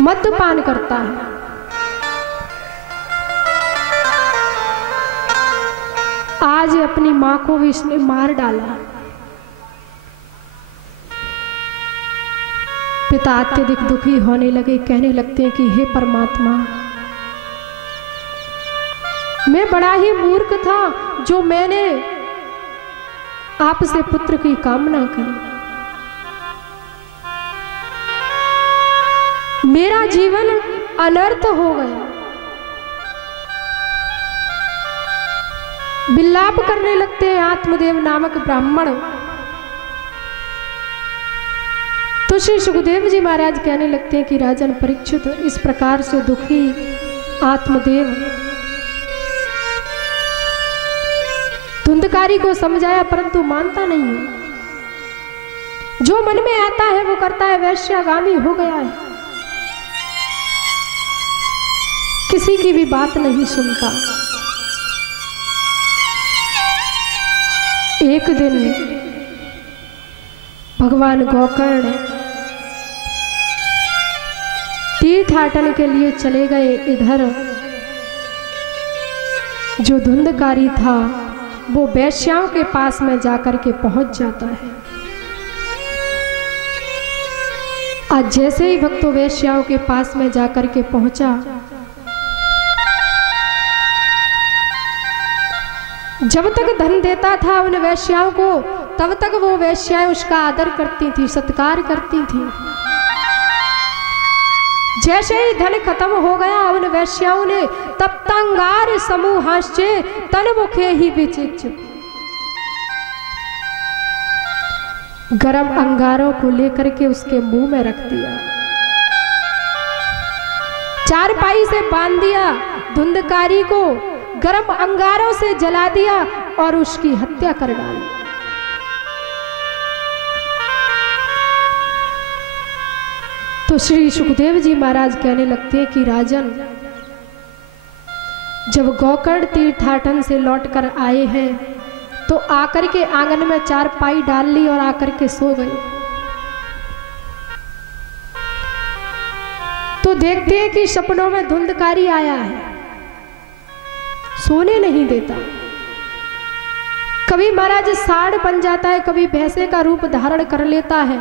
मद्यपान करता है। आज अपनी मां को भी इसने मार डाला। पिता अत्यधिक दुखी होने लगे, कहने लगते हैं कि हे परमात्मा, मैं बड़ा ही मूर्ख था जो मैंने आपसे पुत्र की कामना की। मेरा जीवन अनर्थ हो गया। विलाप करने लगते हैं आत्मदेव नामक ब्राह्मण। तो श्री सुखदेव जी महाराज कहने लगते हैं कि राजन परीक्षित, इस प्रकार से दुखी आत्मदेव धुंधकारी को समझाया, परंतु मानता नहीं है। जो मन में आता है वो करता है, वैश्यागामी हो गया है, किसी की भी बात नहीं सुनता। एक दिन भगवान गोकर्ण तीर्थाटन के लिए चले गए। इधर जो धुंधकारी था वो वैश्याओं के पास में जाकर के पहुंच जाता है। आज जैसे ही भक्त वैश्याओं के पास में जाकर के पहुंचा, जब तक धन देता था उन वैश्याओं को, तब तक वो वैश्याएं उसका आदर करती थी, सत्कार करती थी। जैसे ही धन खत्म हो गया, उन वैश्याओं ने तप्तांगार समूहाश्चे तन मुखे ही विचिच, गरम अंगारों को लेकर के उसके मुंह में रख दिया, चारपाई से बांध दिया, धुंधकारी को गरम अंगारों से जला दिया और उसकी हत्या कर डाली। तो श्री सुखदेव जी महाराज कहने लगते हैं कि राजन, जब गोकर्ण तीर्थाटन से लौटकर आए हैं तो आकर के आंगन में चारपाई डाल ली और आकर के सो गए। तो देखते हैं कि सपनों में धुंधकारी आया है, सोने नहीं देता। कभी महाराज साड़ बन जाता है, कभी भैंसे का रूप धारण कर लेता है,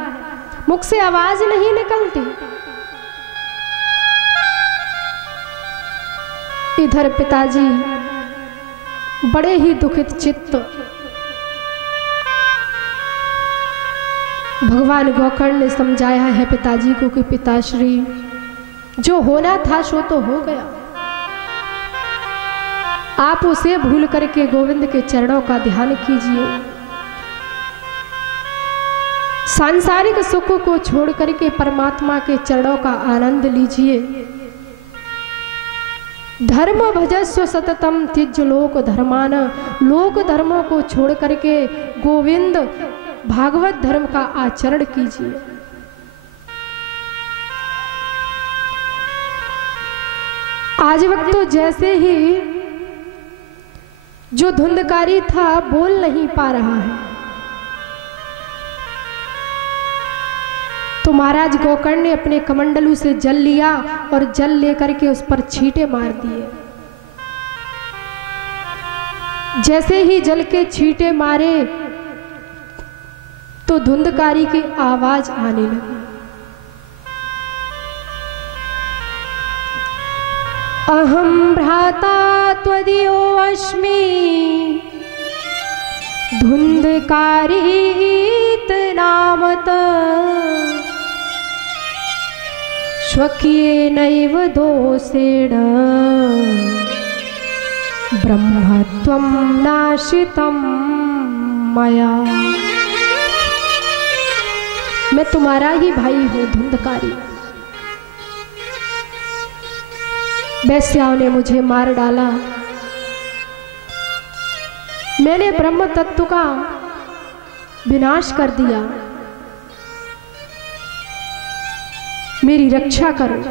मुख से आवाज नहीं निकलती। इधर पिताजी बड़े ही दुखित चित्त भगवान गोकर्ण ने समझाया है पिताजी को कि पिताश्री, जो होना था सो तो हो गया, आप उसे भूल करके गोविंद के चरणों का ध्यान कीजिए। सांसारिक सुख को छोड़ करके परमात्मा के चरणों का आनंद लीजिए। धर्म भजस्व सततम त्यज लोक धर्मान, लोक धर्मों को छोड़ करके गोविंद भागवत धर्म का आचरण कीजिए। आज वक्त तो जैसे ही जो धुंधकारी था बोल नहीं पा रहा है, तो महाराज गोकर्ण ने अपने कमंडलू से जल लिया और जल लेकर के उस पर छींटे मार दिए। जैसे ही जल के छींटे मारे तो धुंधकारी की आवाज आने लगी। अहम भ्राता त्वदीयो अस्मि धुंधकारीत नामत, स्वकीयेनैव दोषेण ब्रह्मत्वं नाशितं मया। मैं तुम्हारा ही भाई हूं धुंधकारी। वैश्याओं ने मुझे मार डाला, मैंने ब्रह्म तत्व का विनाश कर दिया, मेरी रक्षा करो।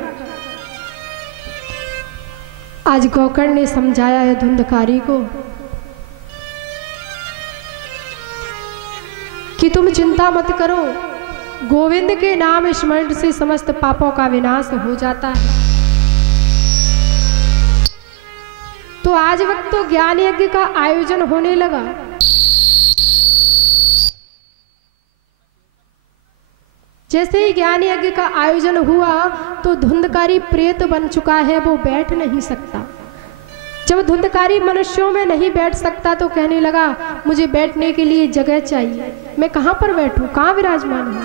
आज गोकर्ण ने समझाया है धुंधकारी को कि तुम चिंता मत करो, गोविंद के नाम स्मरण से समस्त पापों का विनाश हो जाता है। तो आज वक्त तो ज्ञान यज्ञ का आयोजन होने लगा। जैसे ही ज्ञान यज्ञ का आयोजन हुआ तो धुंधकारी प्रेत बन चुका है, वो बैठ नहीं सकता। जब धुंधकारी मनुष्यों में नहीं बैठ सकता तो कहने लगा मुझे बैठने के लिए जगह चाहिए, मैं कहां पर बैठूं, कहां विराजमान हूं।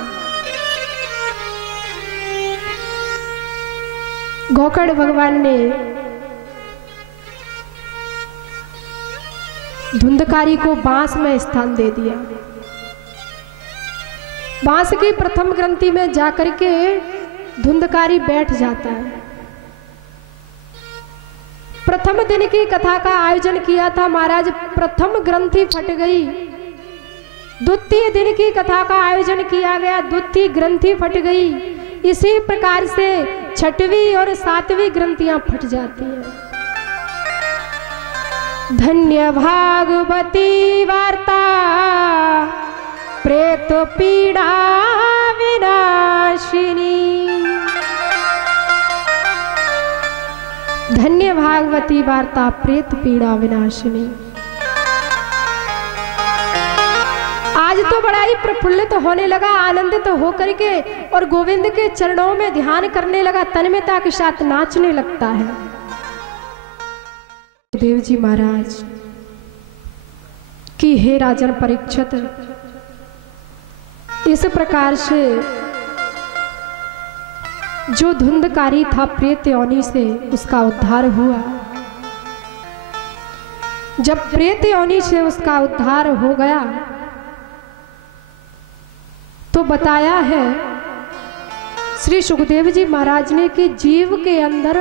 गोकर्ण भगवान ने धुंधकारी को बांस में स्थान दे दिया। बांस की प्रथम ग्रंथि में जाकर के धुंधकारी बैठ जाता है। प्रथम दिन की कथा का आयोजन किया था महाराज, प्रथम ग्रंथि फट गई। द्वितीय दिन की कथा का आयोजन किया गया, द्वितीय ग्रंथि फट गई। इसी प्रकार से छठवीं और सातवीं ग्रंथियां फट जाती हैं। धन्य भागवती वार्ता प्रेत पीड़ा विनाशिनी। धन्य भागवती वार्ता प्रेत पीड़ा विनाशिनी। आज तो बड़ा ही प्रफुल्लित होने लगा, आनंदित होकर के और गोविंद के चरणों में ध्यान करने लगा, तन्मयता के साथ नाचने लगता है। देव जी महाराज कि हे राजन परीक्षित, इस प्रकार से जो धुंधकारी था प्रेत योनि से उसका उद्धार हुआ। जब प्रेत योनि से उसका उद्धार हो गया तो बताया है श्री सुखदेव जी महाराज ने कि जीव के अंदर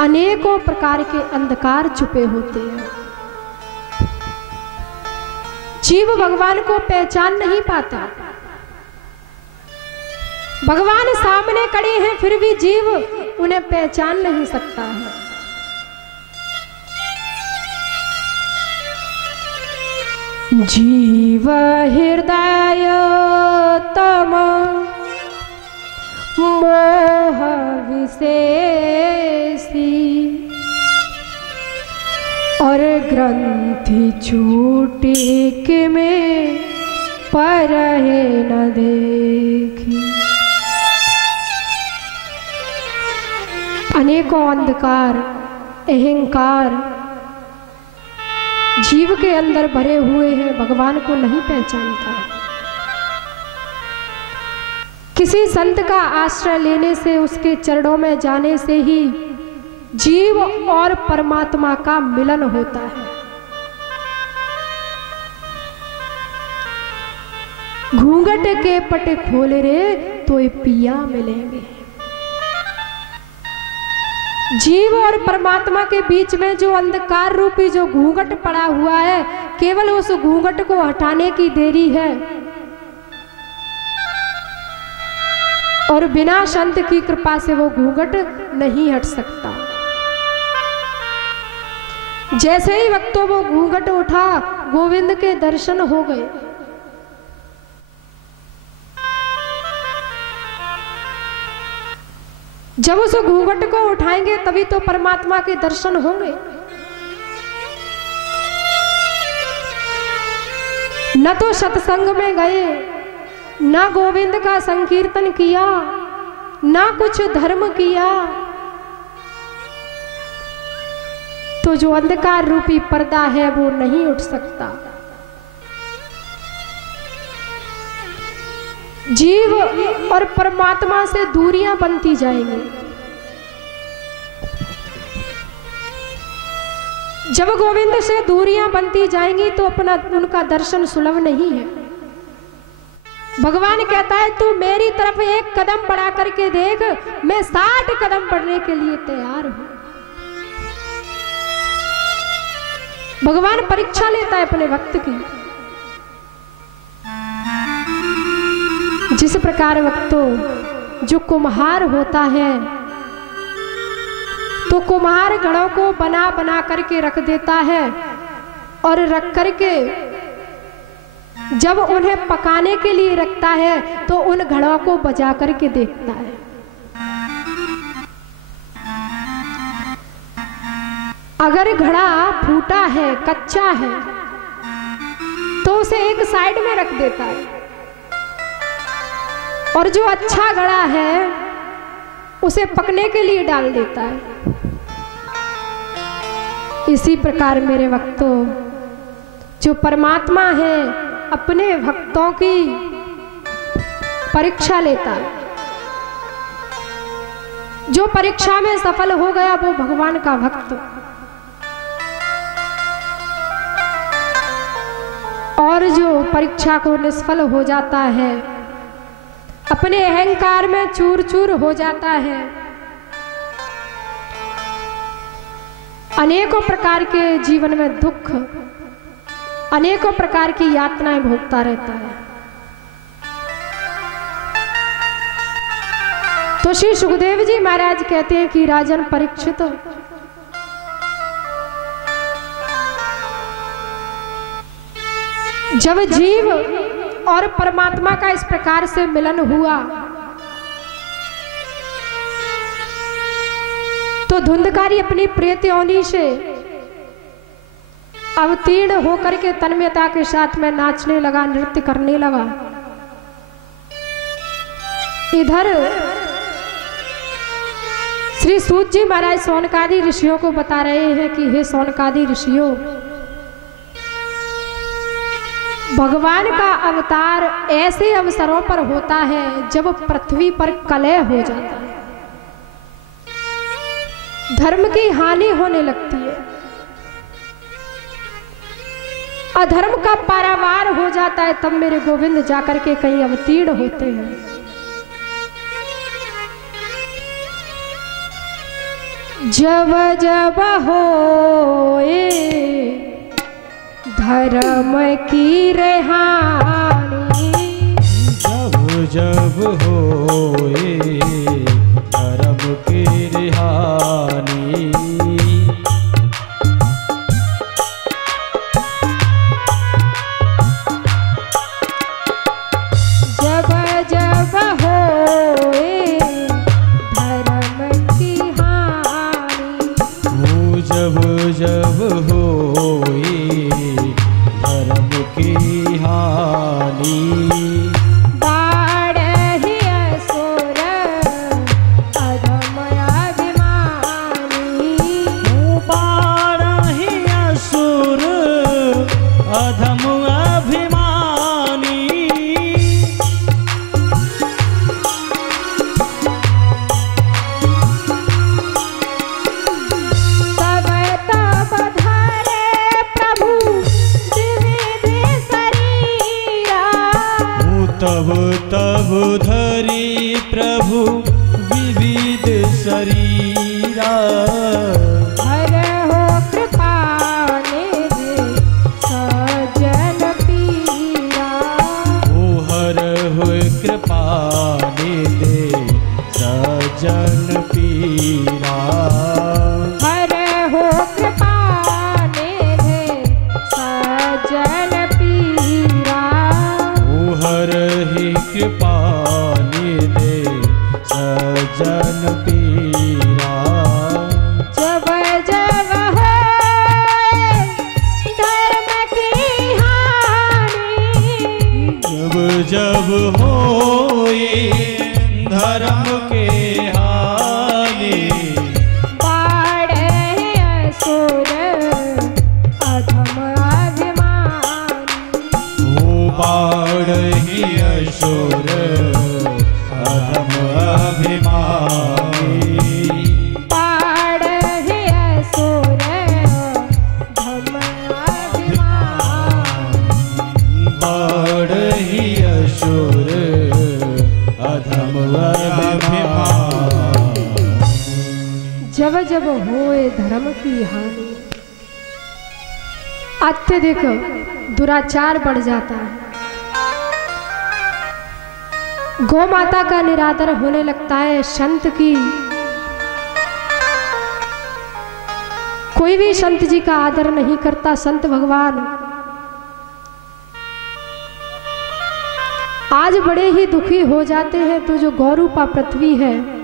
अनेकों प्रकार के अंधकार छुपे होते हैं। जीव भगवान को पहचान नहीं पाता। भगवान सामने खड़े हैं फिर भी जीव उन्हें पहचान नहीं सकता है। जीव हृदय तम मोह विशेषी और ग्रंथि छूटे के में परहे न देखी। अनेकों अंधकार अहंकार जीव के अंदर भरे हुए हैं, भगवान को नहीं पहचानता। किसी संत का आश्रय लेने से, उसके चरणों में जाने से ही जीव और परमात्मा का मिलन होता है। घूंघट के पट खोल रे तो ये पिया मिलेंगे। जीव और परमात्मा के बीच में जो अंधकार रूपी जो घूंघट पड़ा हुआ है, केवल उस घूंघट को हटाने की देरी है। और बिना संत की कृपा से वो घूंघट नहीं हट सकता। जैसे ही वक्तों वो घूंघट उठा, गोविंद के दर्शन हो गए। जब उस घूंघट को उठाएंगे तभी तो परमात्मा के दर्शन होंगे। न तो सत्संग में गए, न गोविंद का संकीर्तन किया, न कुछ धर्म किया, तो जो अंधकार रूपी पर्दा है वो नहीं उठ सकता। जीव और परमात्मा से दूरियां बनती जाएंगी। जब गोविंद से दूरियां बनती जाएंगी तो अपना उनका दर्शन सुलभ नहीं है। भगवान कहता है तू मेरी तरफ एक कदम बढ़ा करके देख, मैं 60 कदम बढ़ने के लिए तैयार हूं। भगवान परीक्षा लेता है अपने भक्त की। जिस प्रकार भक्तों जो कुम्हार होता है तो कुम्हार घड़ों को बना बना करके रख देता है और रख करके जब उन्हें पकाने के लिए रखता है तो उन घड़ों को बजा करके देखता है। अगर घड़ा फूटा है, कच्चा है, तो उसे एक साइड में रख देता है, और जो अच्छा घड़ा है उसे पकने के लिए डाल देता है। इसी प्रकार मेरे भक्तों, जो परमात्मा है अपने भक्तों की परीक्षा लेता है। जो परीक्षा में सफल हो गया वो भगवान का भक्त, और जो परीक्षा को निष्फल हो जाता है, अपने अहंकार में चूर चूर हो जाता है, अनेकों प्रकार के जीवन में दुख, अनेकों प्रकार की यातनाएं भोगता रहता है। तो श्री सुखदेव जी महाराज कहते हैं कि राजन परीक्षित, जब जीव और परमात्मा का इस प्रकार से मिलन हुआ तो धुंधकारी अपनी प्रेत योनि से अवतीर्ण होकर के तन्मयता के साथ में नाचने लगा, नृत्य करने लगा। इधर श्री सूत जी महाराज सौनकादि ऋषियों को बता रहे हैं कि हे सौनकादि ऋषियों, भगवान का अवतार ऐसे अवसरों पर होता है जब पृथ्वी पर कलह हो जाता है, धर्म की हानि होने लगती है, अधर्म का पारावार हो जाता है, तब मेरे गोविंद जाकर के कहीं अवतीर्ण होते हैं। जब जब होए धर्म की रेहानी, जब जब होए धर्म की रेहानी, जब जब होए धर्म की हानि, जब जब होए धर्म की हानि, बाढ़हि असुर भव धरी प्रभु विविध शरीरा, हरहु कृपा निधि सजन पीरा। ओ हरहु कृपा निधि सजन पीरा, हरहु कृपा निधि सजन पीरा। ओ हरहि कृपा निधि सजन पीरा। जब जब होए धर्म की हानि, जब जब होए धर्म के हानि, बाढ़े असुर अधम अभिमान। ओ बाढ़हि असुर अधम अभिमानी, बाढ़े असुर अधम अभिमान। बाढ़हि असुर अधम अभिमानी। जब जब होए धर्म की हानि, अत्यधिक दुराचार बढ़ जाता है, गौ माता का निरादर होने लगता है, संत की कोई भी संत जी का आदर नहीं करता। संत भगवान आज बड़े ही दुखी हो जाते हैं। तो जो गौरूपा पृथ्वी है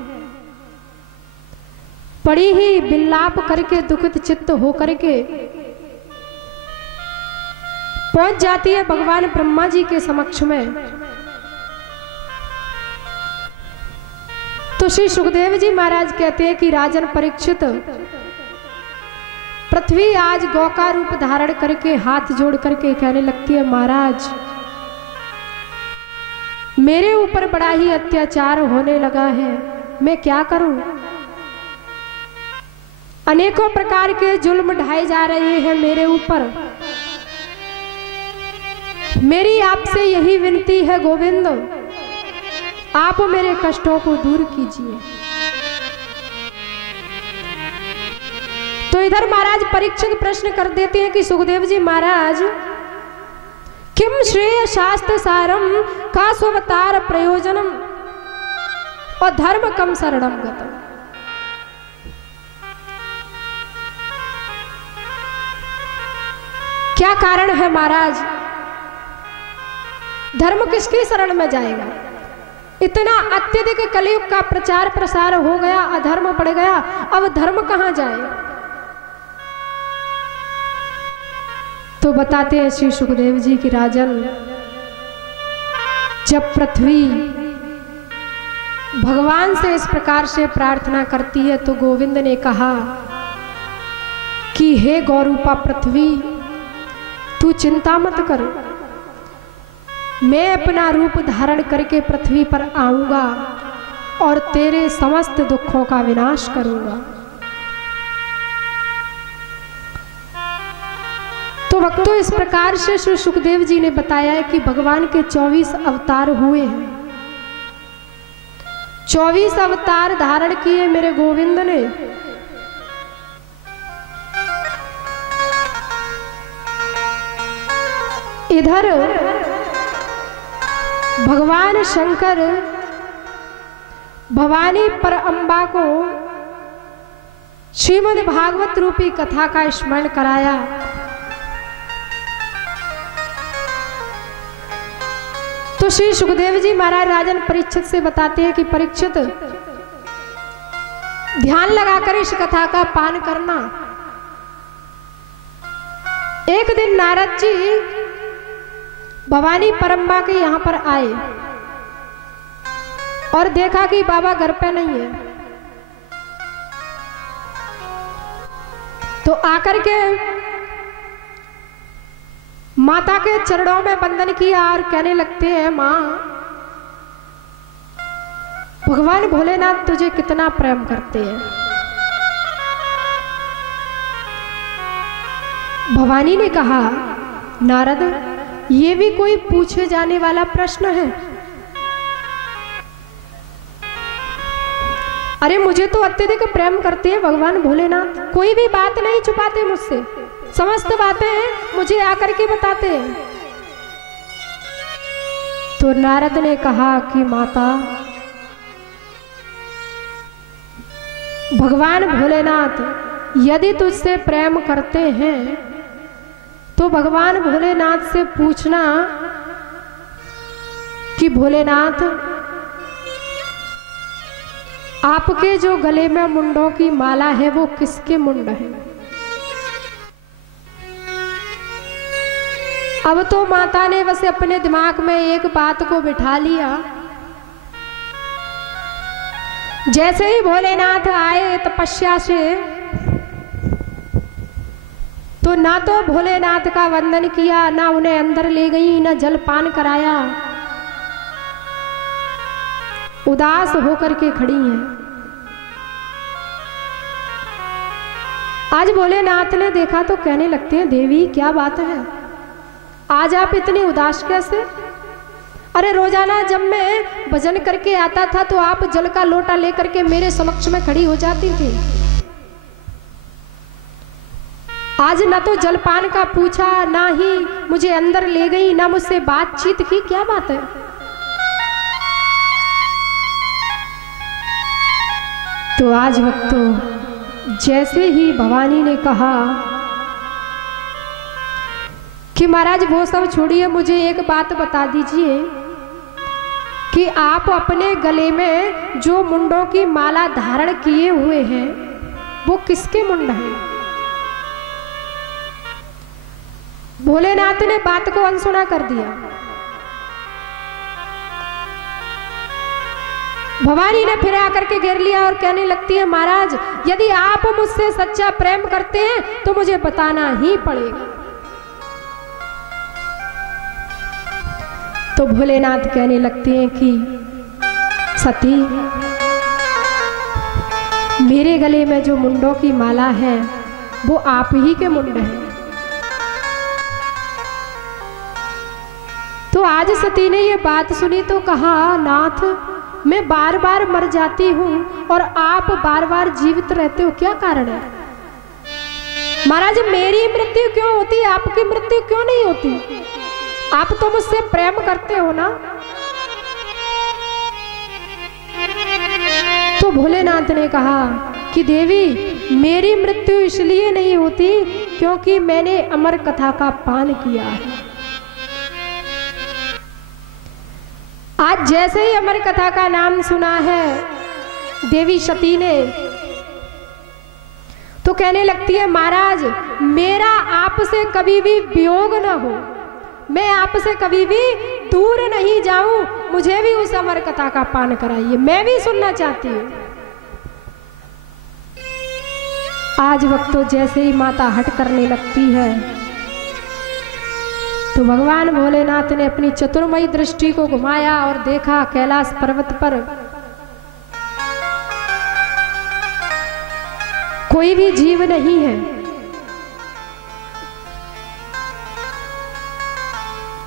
बड़ी ही विलाप करके दुखित चित्त हो करके पहुंच जाती है भगवान ब्रह्मा जी के समक्ष में। तो श्री सुखदेव जी महाराज कहते हैं कि राजन परीक्षित, पृथ्वी आज गौ का रूप धारण करके हाथ जोड़ करके कहने लगती है, महाराज मेरे ऊपर बड़ा ही अत्याचार होने लगा है, मैं क्या करूं? अनेकों प्रकार के जुल्म ढाए जा रहे हैं मेरे ऊपर। मेरी आपसे यही विनती है गोविंद, आप मेरे कष्टों को दूर कीजिए। तो इधर महाराज परीक्षित प्रश्न कर देते हैं कि सुखदेव जी महाराज, किम श्रेय शास्त्र सारम का स्वतार प्रयोजनम और धर्म कम शरणम गतम। क्या कारण है महाराज, धर्म किसकी शरण में जाएगा? इतना अत्यधिक कलयुग का प्रचार प्रसार हो गया, अधर्म बढ़ गया, अब धर्म कहां जाए? तो बताते हैं श्री सुखदेव जी की राजन, जब पृथ्वी भगवान से इस प्रकार से प्रार्थना करती है तो गोविंद ने कहा कि हे गौरूपा पृथ्वी, तू चिंता मत कर, मैं अपना रूप धारण करके पृथ्वी पर आऊंगा और तेरे समस्त दुखों का विनाश करूंगा। तो भक्तों, इस प्रकार से श्री सुखदेव जी ने बताया है कि भगवान के 24 अवतार हुए हैं। 24 अवतार धारण किए मेरे गोविंद ने। इधर भगवान शंकर भवानी पर अम्बा को श्रीमद् भागवत रूपी कथा का स्मरण कराया। तो श्री सुखदेव जी महाराज राजन परीक्षित से बताते हैं कि परीक्षित, ध्यान लगाकर इस कथा का पान करना। एक दिन नारद जी भवानी परम्बा के यहां पर आए और देखा कि बाबा घर पे नहीं है। तो आकर के माता के चरणों में वंदन किया और कहने लगते हैं, मां, भगवान भोलेनाथ तुझे कितना प्रेम करते हैं। भवानी ने कहा, नारद, ये भी कोई पूछे जाने वाला प्रश्न है? अरे मुझे तो अत्यधिक प्रेम करते हैं भगवान भोलेनाथ, कोई भी बात नहीं छुपाते मुझसे, समस्त बातें मुझे आकर के बताते हैं। तो नारद ने कहा कि माता, भगवान भोलेनाथ यदि तुझसे प्रेम करते हैं तो भगवान भोलेनाथ से पूछना कि भोलेनाथ आपके जो गले में मुंडों की माला है वो किसके मुंड है। अब तो माता ने बस अपने दिमाग में एक बात को बिठा लिया। जैसे ही भोलेनाथ आए तपस्या से, तो ना तो भोलेनाथ का वंदन किया, ना उन्हें अंदर ले गई, ना जलपान कराया, उदास होकर के खड़ी हैं। आज भोलेनाथ ने देखा तो कहने लगते हैं, देवी क्या बात है, आज आप इतनी उदास कैसे? अरे रोजाना जब मैं भजन करके आता था तो आप जल का लोटा लेकर के मेरे समक्ष में खड़ी हो जाती थी, आज न तो जलपान का पूछा, ना ही मुझे अंदर ले गई, ना मुझसे बातचीत की, क्या बात है? तो आज वक्त जैसे ही भवानी ने कहा कि महाराज वो सब छोड़िए, मुझे एक बात बता दीजिए कि आप अपने गले में जो मुंडों की माला धारण किए हुए हैं वो किसके मुंड हैं? भोलेनाथ ने बात को अनसुना कर दिया। भवानी ने फिर आकर के घेर लिया और कहने लगती है, महाराज यदि आप मुझसे सच्चा प्रेम करते हैं तो मुझे बताना ही पड़ेगा। तो भोलेनाथ कहने लगते हैं कि सती, मेरे गले में जो मुंडों की माला है वो आप ही के मुंड हैं। तो आज सती ने ये बात सुनी तो कहा, नाथ मैं बार बार मर जाती हूं और आप बार बार जीवित रहते हो, क्या कारण है? महाराज मेरी मृत्यु क्यों होती, आपकी मृत्यु क्यों नहीं होती? आप तो मुझसे प्रेम करते हो ना। तो भोलेनाथ ने कहा कि देवी मेरी मृत्यु इसलिए नहीं होती क्योंकि मैंने अमर कथा का पान किया है। आज जैसे ही अमर कथा का नाम सुना है देवी सती ने, तो कहने लगती है, महाराज मेरा आपसे कभी भी वियोग न हो, मैं आपसे कभी भी दूर नहीं जाऊं, मुझे भी उस अमर कथा का पान कराइए, मैं भी सुनना चाहती हूं। आज वक्त तो जैसे ही माता हट करने लगती है तो भगवान भोलेनाथ ने अपनी चतुर्मयी दृष्टि को घुमाया और देखा कैलाश पर्वत पर कोई भी जीव नहीं है।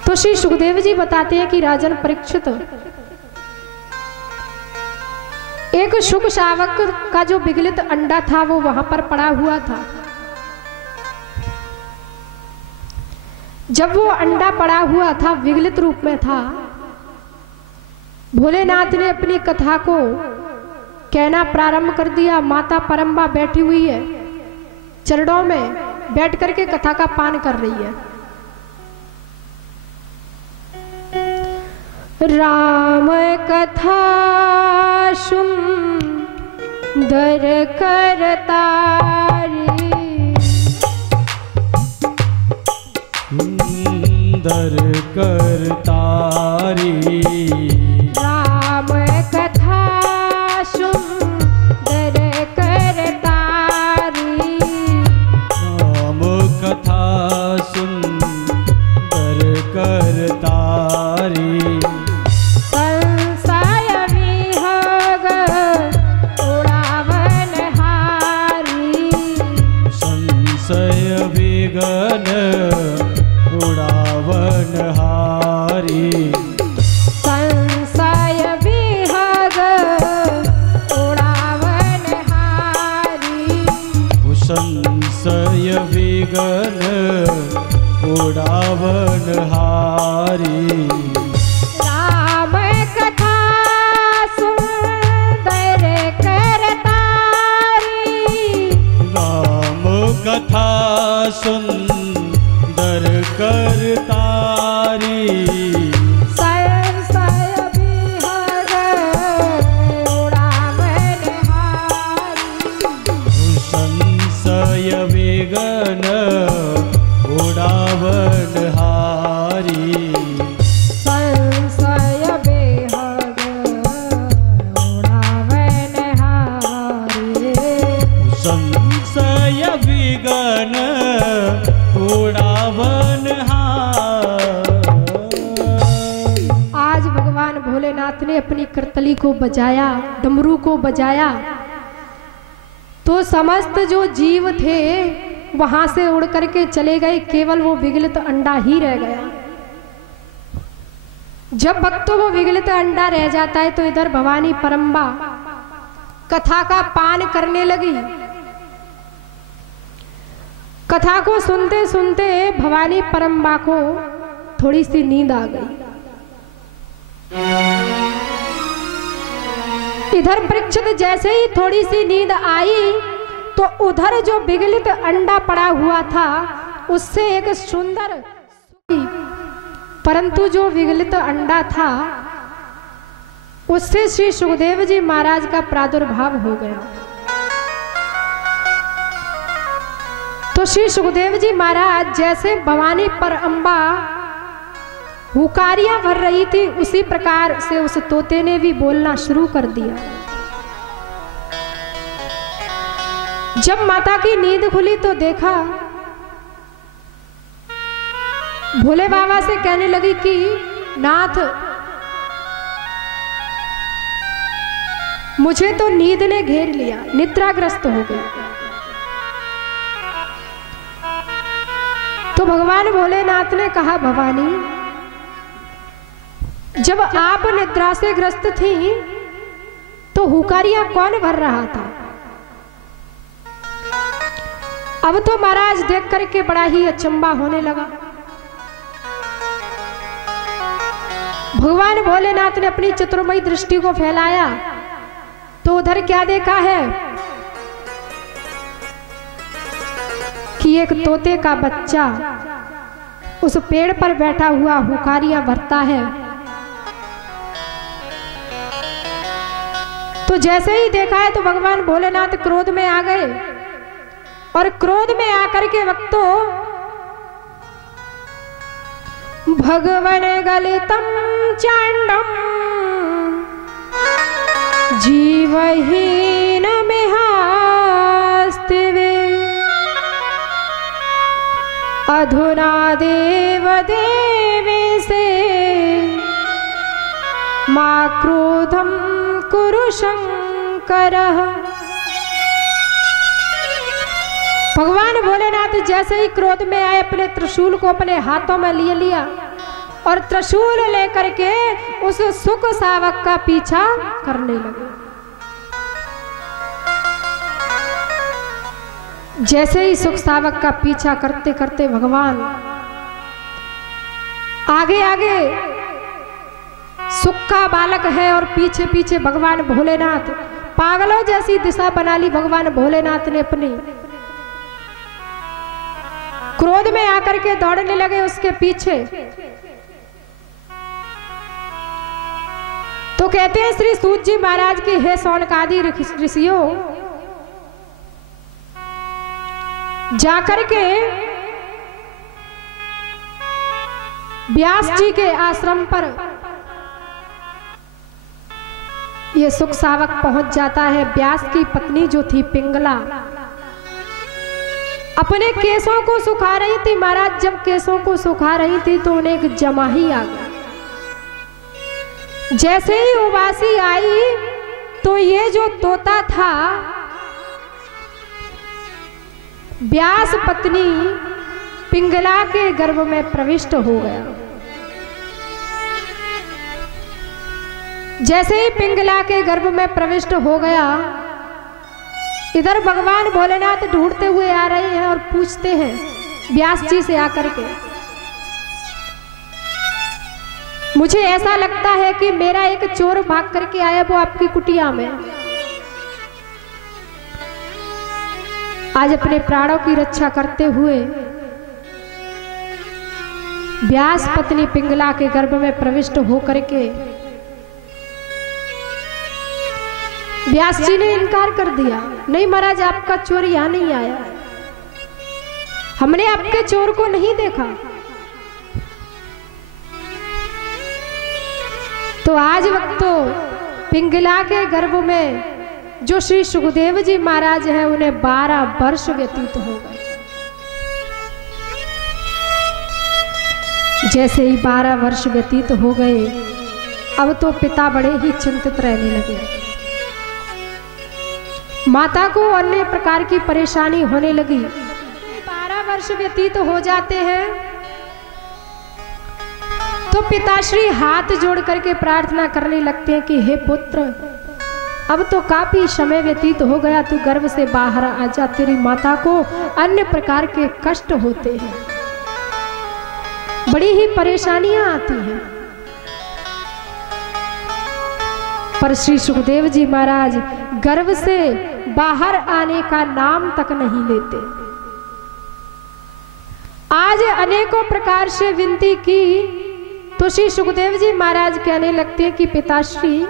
तो श्री सुखदेव जी बताते हैं कि राजन परीक्षित, एक शुक शावक का जो विगलित अंडा था वो वहां पर पड़ा हुआ था। जब वो अंडा पड़ा हुआ था विगलित रूप में था, भोलेनाथ ने अपनी कथा को कहना प्रारंभ कर दिया। माता परम्बा बैठी हुई है, चरणों में बैठ करके कथा का पान कर रही है। राम कथा सुंदर करतारी, सुंदर करतारी, राम कथा सुंदर करतारी, राम कथा सुंदर करतारी, विघ्न उड़ावन हारी, संशय अपनी करतली को बजाया, डमरू को बजाया, तो समस्त जो जीव थे वहां से उड़ करके चले गए, केवल वो विगलित अंडा ही रह गया। जब भक्तों वो विगलित अंडा रह जाता है तो इधर भवानी परम्बा कथा का पान करने लगी। कथा को सुनते सुनते भवानी परम्बा को थोड़ी सी नींद आ गई। इधर परीक्षित जैसे ही थोड़ी सी नींद आई तो उधर जो विगलित अंडा पड़ा हुआ था उससे एक सुंदर, परंतु जो विगलित अंडा था उससे श्री सुखदेव जी महाराज का प्रादुर्भाव हो गया। तो श्री सुखदेव जी महाराज जैसे भवानी परम्बा हुकारियां भर रही थी उसी प्रकार से उस तोते ने भी बोलना शुरू कर दिया। जब माता की नींद खुली तो देखा, भोले बाबा से कहने लगी कि नाथ, मुझे तो नींद ने घेर लिया, निद्राग्रस्त हो गई। तो भगवान भोलेनाथ ने कहा, भवानी, जब आप निद्रा से ग्रस्त थी तो हुकारियां कौन भर रहा था? अब तो महाराज देख करके बड़ा ही अचंबा होने लगा। भगवान भोलेनाथ ने अपनी चतुर्मयी दृष्टि को फैलाया तो उधर क्या देखा है कि एक तोते का बच्चा उस पेड़ पर बैठा हुआ हुकारियां भरता है। तो जैसे ही देखा है तो भगवान भोलेनाथ क्रोध में आ गए और क्रोध में आकर के वक्तो भगवन गलितम चांडम जीवहीन मिहास्तिवे अधुना देव देवे से मा क्रोधम कुरु शंकरः। भगवान भोलेनाथ जैसे ही क्रोध में आए अपने त्रिशूल को अपने हाथों में ले लिया और त्रिशूल लेकर के उस सुख सावक का पीछा करने लगे। जैसे ही सुख सावक का पीछा करते करते भगवान आगे आगे सुख का बालक है और पीछे पीछे भगवान भोलेनाथ, पागलों जैसी दिशा बना ली भगवान भोलेनाथ ने अपनी। क्रोध में आकर के दौड़ने लगे उसके पीछे। तो कहते हैं श्री सूत जी महाराज की, हे सौनकादि ऋषियों, जाकर के व्यास जी के आश्रम पर ये सुख सावक पहुंच जाता है। व्यास की पत्नी जो थी पिंगला अपने केसों को सुखा रही थी। महाराज जब केसों को सुखा रही थी तो उन्हें एक जमाही आ गया। जैसे ही उबासी आई तो ये जो तोता था व्यास पत्नी पिंगला के गर्भ में प्रविष्ट हो गया। जैसे ही पिंगला के गर्भ में प्रविष्ट हो गया, इधर भगवान भोलेनाथ ढूंढते हुए आ रहे हैं और पूछते हैं व्यास जी से आकर के, मुझे ऐसा लगता है कि मेरा एक चोर भाग करके आया, वो आपकी कुटिया में। आज अपने प्राणों की रक्षा करते हुए व्यास पत्नी पिंगला के गर्भ में प्रविष्ट होकर के व्यास जी ने इनकार कर दिया, नहीं महाराज आपका चोर यहां नहीं आया, हमने आपके चोर को नहीं देखा। तो आज वक्त तो पिंगला के गर्भ में जो श्री सुखदेव जी महाराज हैं उन्हें 12 वर्ष व्यतीत हो गए। जैसे ही 12 वर्ष व्यतीत हो गए अब तो पिता बड़े ही चिंतित रहने लगे। माता को अन्य प्रकार की परेशानी होने लगी। 12 वर्ष व्यतीत हो जाते हैं तो पिताश्री हाथ जोड़ करके प्रार्थना करने लगते हैं कि हे पुत्र, अब तो काफी समय व्यतीत हो गया, तू गर्भ से बाहर आ जा, तेरी माता को अन्य प्रकार के कष्ट होते हैं, बड़ी ही परेशानियां आती हैं। पर श्री सुखदेव जी महाराज गर्भ से बाहर आने का नाम तक नहीं लेते। आज अनेकों प्रकार से विनती की तो श्री सुखदेव जी महाराज कहने लगते हैं कि पिताश्री,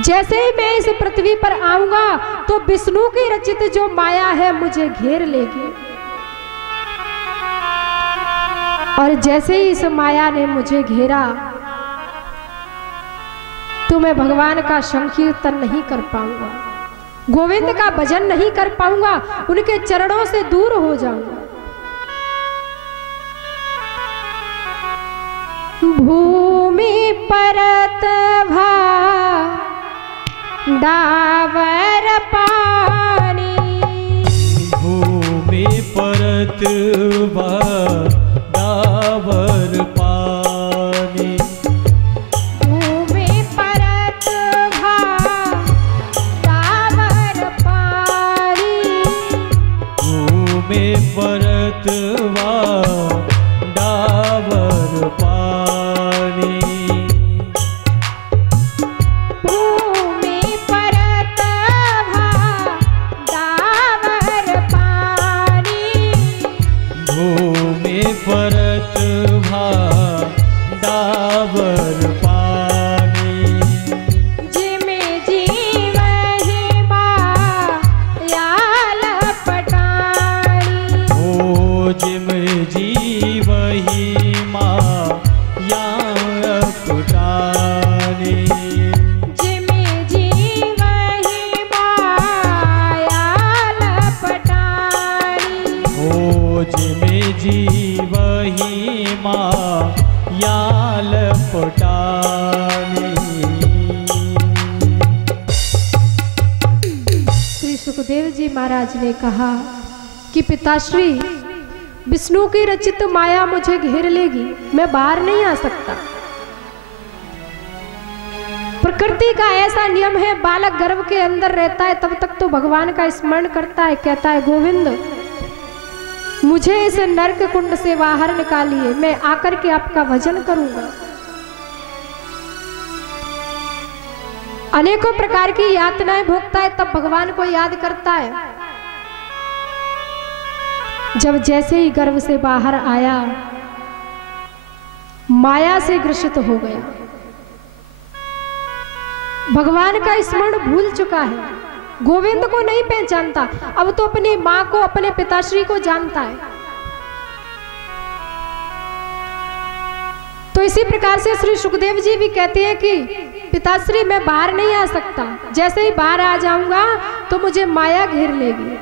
जैसे ही मैं इस पृथ्वी पर आऊंगा तो विष्णु की रचित जो माया है मुझे घेर लेगी, और जैसे ही इस माया ने मुझे घेरा तो मैं भगवान का संकीर्तन नहीं कर पाऊंगा, गोविंद का भजन नहीं कर पाऊंगा, उनके चरणों से दूर हो जाऊंगा। भूमि परत डावर पानी, भूमि परत डावर पानी, भूमि परत डावर पानी, भूमि परत डावर पानी, भूमि परत डावर पानी, भूमि परत डावर पानी, जिमे जीव ही माया लपटानी, ओ जिम जीव ही माया लपटानी, जिमे जीव ही माया लपटानी, ओ जिम जीव ही माया लपटानी। श्री सुखदेव जी महाराज ने कहा कि पिताश्री, विष्णु की रचित माया मुझे घेर लेगी, मैं बाहर नहीं आ सकता। प्रकृति का ऐसा नियम है, बालक गर्भ के अंदर रहता है तब तक तो भगवान का स्मरण करता है, कहता है गोविंद मुझे इस नरक कुंड से बाहर निकालिए, मैं आकर के आपका भजन करूंगा। अनेकों प्रकार की यातनाएं भोगता है तब भगवान को याद करता है। जब जैसे ही गर्भ से बाहर आया माया से ग्रसित हो गया, भगवान का स्मरण भूल चुका है, गोविंद को नहीं पहचानता, अब तो अपनी मां को, अपने पिताश्री को जानता है। तो इसी प्रकार से श्री सुखदेव जी भी कहते हैं कि पिताश्री मैं बाहर नहीं आ सकता, जैसे ही बाहर आ जाऊंगा तो मुझे माया घेर लेगी।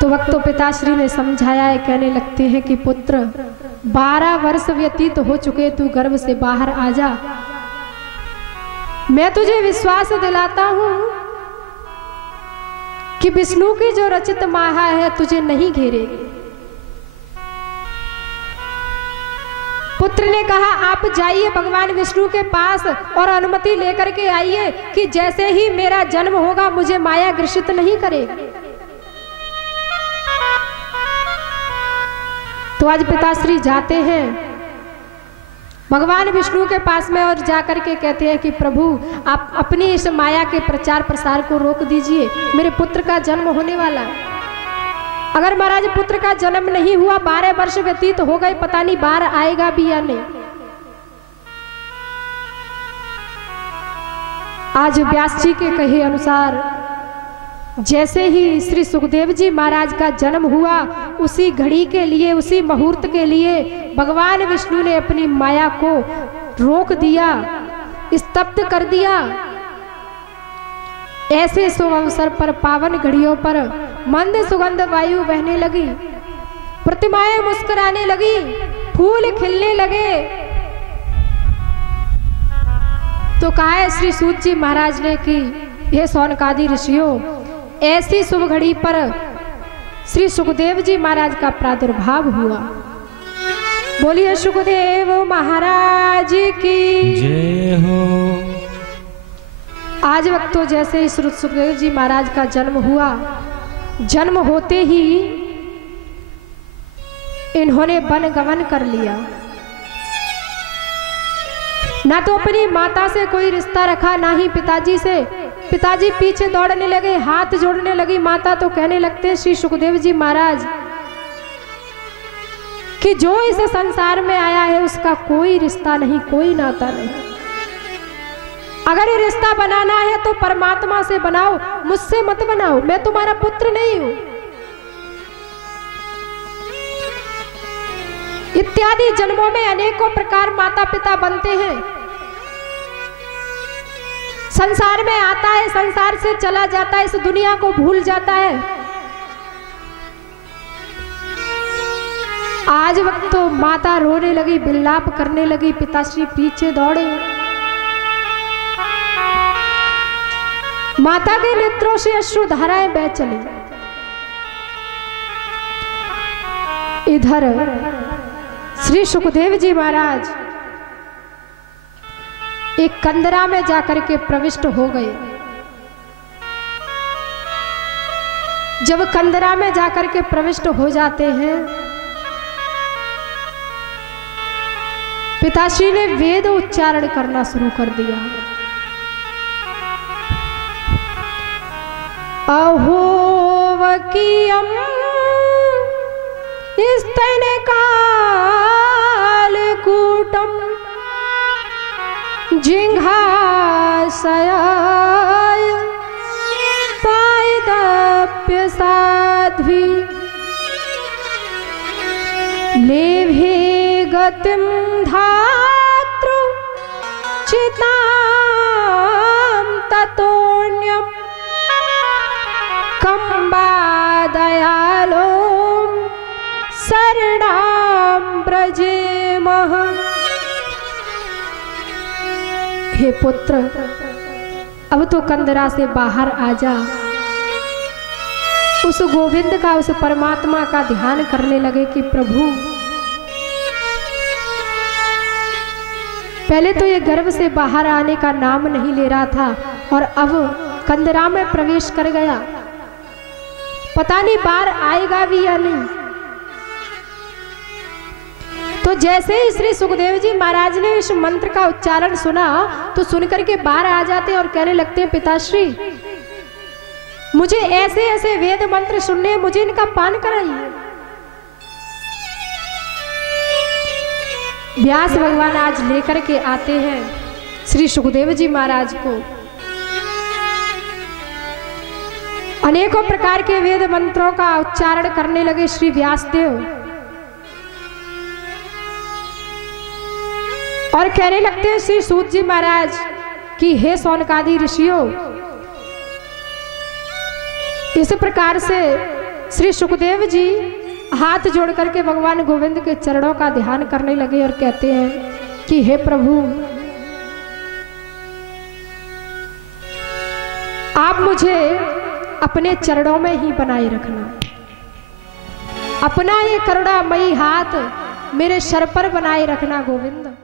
तो वक्त तो पिताश्री ने समझाया है, कहने लगते हैं कि पुत्र 12 वर्ष व्यतीत हो चुके, तू गर्भ से बाहर आ जा, मैं तुझे विश्वास दिलाता हूं कि विष्णु की जो रचित माया है तुझे नहीं घेरेगी। पुत्र ने कहा आप जाइए भगवान विष्णु के पास और अनुमति लेकर के आइए कि जैसे ही मेरा जन्म होगा मुझे माया ग्रसित नहीं करेगी। तो आज पिताश्री जाते हैं भगवान विष्णु के पास में और जाकर के कहते हैं कि प्रभु आप अपनी इस माया के प्रचार प्रसार को रोक दीजिए, मेरे पुत्र का जन्म होने वाला है। अगर महाराज पुत्र का जन्म नहीं हुआ, 12 वर्ष व्यतीत हो गए, पता नहीं बाहर आएगा भी या नहीं। आज व्यास जी के कहे अनुसार जैसे ही श्री सुखदेव जी महाराज का जन्म हुआ, उसी घड़ी के लिए, उसी मुहूर्त के लिए भगवान विष्णु ने अपनी माया को रोक दिया, स्तब्ध कर दिया। ऐसे शुभ अवसर पर, पावन घड़ियों पर मंद सुगंध वायु बहने लगी। प्रतिमाएं मुस्कुराने लगी, फूल खिलने लगे। तो कहा है श्री सूत जी महाराज ने कि हे सौनकादि ऋषियों, ऐसी शुभ घड़ी पर श्री सुखदेव जी महाराज का प्रादुर्भाव हुआ। बोलिए सुखदेव महाराज की जय हो। आज वक्त तो जैसे ही श्री सुखदेव जी महाराज का जन्म हुआ, जन्म होते ही इन्होंने वन गमन कर लिया। ना तो अपनी माता से कोई रिश्ता रखा, ना ही पिताजी से। पिताजी पीछे दौड़ने लगे, हाथ जोड़ने लगी माता, तो कहने लगते श्री सुखदेव जी महाराज कि जो इस संसार में आया है उसका कोई रिश्ता नहीं, कोई नाता नहीं। अगर ये रिश्ता बनाना है तो परमात्मा से बनाओ, मुझसे मत बनाओ, मैं तुम्हारा पुत्र नहीं हूं। इत्यादि जन्मों में अनेकों प्रकार माता पिता बनते हैं। संसार में आता है, संसार से चला जाता है, इस दुनिया को भूल जाता है। आज वक्त तो माता रोने लगी, विलाप करने लगी, पिताश्री पीछे दौड़े। माता के नेत्रों से अश्रु धाराएं बह चली। इधर श्री सुखदेव जी महाराज एक कंदरा में जाकर के प्रविष्ट हो गए। जब कंदरा में जाकर के प्रविष्ट हो जाते हैं, पिताश्री ने वेद उच्चारण करना शुरू कर दिया। अहोवकीयम स्तन कालकूटम जिघासयाय पायदप्य साध्वी लेभे गतिम धातृ चितां ततोऽन्यं कंबादयालो शरणां ब्रजेमः। हे पुत्र, अब तो कंदरा से बाहर आ जा। उस गोविंद का, उस परमात्मा का ध्यान करने लगे कि प्रभु, पहले तो ये गर्भ से बाहर आने का नाम नहीं ले रहा था और अब कंदरा में प्रवेश कर गया। पता नहीं बाहर आएगा भी या नहीं। तो जैसे ही श्री सुखदेव जी महाराज ने इस मंत्र का उच्चारण सुना तो सुनकर के बाहर आ जाते और कहने लगते हैं पिताश्री, मुझे ऐसे ऐसे वेद मंत्र सुनने, मुझे इनका पान कराइए। व्यास भगवान आज लेकर के आते हैं श्री सुखदेव जी महाराज को। अनेकों प्रकार के वेद मंत्रों का उच्चारण करने लगे श्री व्यासदेव और कहने लगते हैं श्री सूत जी महाराज कि हे सौनकादि ऋषियों, इस प्रकार से श्री सुखदेव जी हाथ जोड़ करके भगवान गोविंद के चरणों का ध्यान करने लगे और कहते हैं कि हे प्रभु, आप मुझे अपने चरणों में ही बनाए रखना। अपना ये करुणामयी हाथ मेरे सर पर बनाए रखना गोविंद।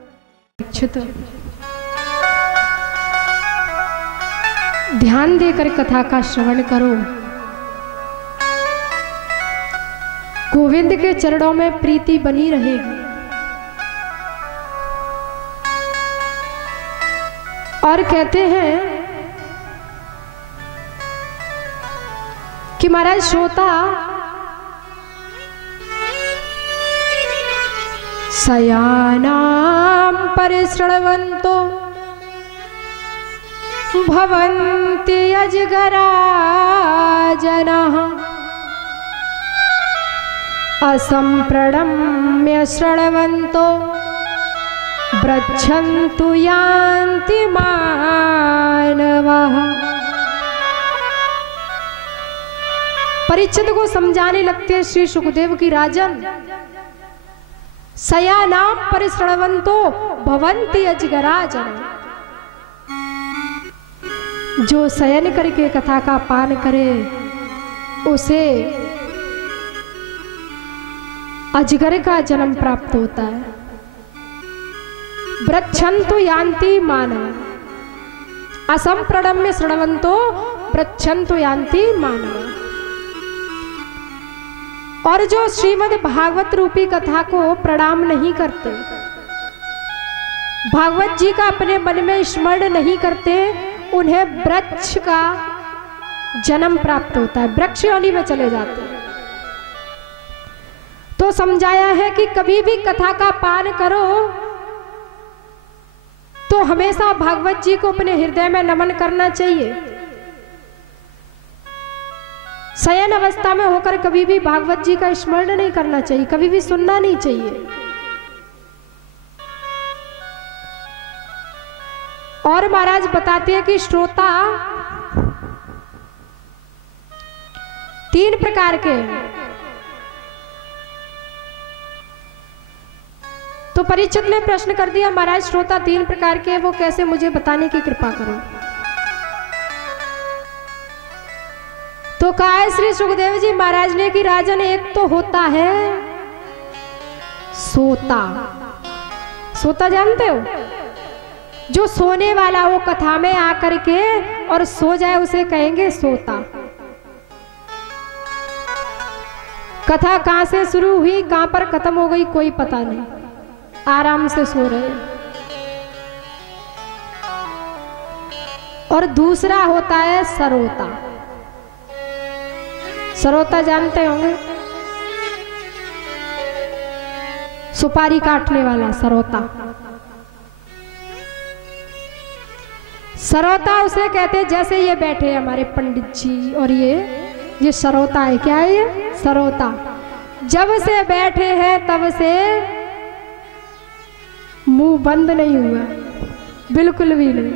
ध्यान देकर कथा का श्रवण करो। गोविंद के चरणों में प्रीति बनी रहेगी। और कहते हैं कि महाराज श्रोता सयानां परिश्रवन्तो भवन्ति अजगरा जनाः असंप्रणम्य श्रवन्तो ब्रच्छन्तु यान्ति मानवाः। परीक्षित को समझाने लगते हैं श्री सुखदेव की राजन, शयानां परिश्रवन्तो भवन्ति अजगराजन। जो शयन करके कथा का पान करे उसे अजगर का जन्म प्राप्त होता है। वृक्षन्तु यान्ति मानव, असंप्रणम्य श्रवन्तो वृक्षन्तु यान्ति मानव। और जो श्रीमद् भागवत रूपी कथा को प्रणाम नहीं करते, भागवत जी का अपने मन में स्मरण नहीं करते, उन्हें वृक्ष का जन्म प्राप्त होता है, वृक्ष योनि में चले जाते हैं। तो समझाया है कि कभी भी कथा का पान करो तो हमेशा भागवत जी को अपने हृदय में नमन करना चाहिए। शयन अवस्था में होकर कभी भी भागवत जी का स्मरण नहीं करना चाहिए, कभी भी सुनना नहीं चाहिए। और महाराज बताते हैं कि श्रोता 3 प्रकार के हैं। तो परीक्षित ने प्रश्न कर दिया, महाराज श्रोता 3 प्रकार के हैं, वो कैसे, मुझे बताने की कृपा करो। तो कहा है श्री सुखदेव जी महाराज ने कि राजन, एक तो होता है सोता। सोता जानते हो? जो सोने वाला हो, कथा में आकर के और सो जाए उसे कहेंगे सोता। कथा कहां से शुरू हुई, कहां पर खत्म हो गई, कोई पता नहीं, आराम से सो रहे। और दूसरा होता है सरोता। सरोता जानते होंगे, सुपारी काटने वाला सरोता। सरोता उसे कहते हैं, जैसे ये बैठे हमारे पंडित जी और ये सरोता है। क्या है ये? सरोता। जब से बैठे हैं तब से मुंह बंद नहीं हुआ, बिल्कुल भी नहीं।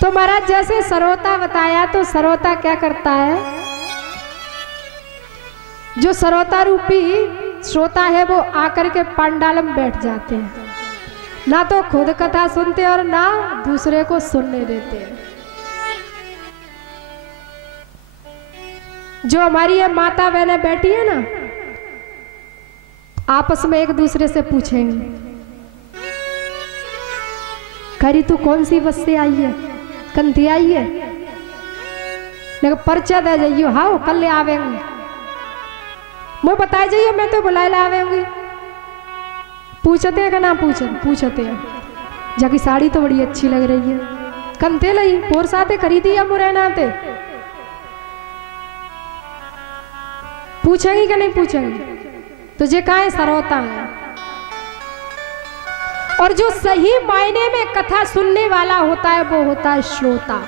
तो महाराज जैसे सरोता बताया, तो सरोता क्या करता है? जो सरोता रूपी श्रोता है वो आकर के पांडाल में बैठ जाते हैं, ना तो खुद कथा सुनते और ना दूसरे को सुनने देते हैं। जो हमारी ये माता बहनें बैठी है ना, आपस में एक दूसरे से पूछेंगे, करी तू कौन सी बस से आई है, कंती आई है, पर्चा दे जाइयो, हाँ कल आवेंगे, मैं बताए जाइए, मैं तो बुलाए ला आवेंगी। पूछते हैं कि ना पूछते हैं, जाकी साड़ी तो बड़ी अच्छी लग रही है, कंते लई पोर साथे खरीदी या मुरैना ते, पूछेंगी कि नहीं पूछेंगी? तुझे कहा है सरोता है। और जो सही मायने में कथा सुनने वाला होता है वो होता है श्रोता।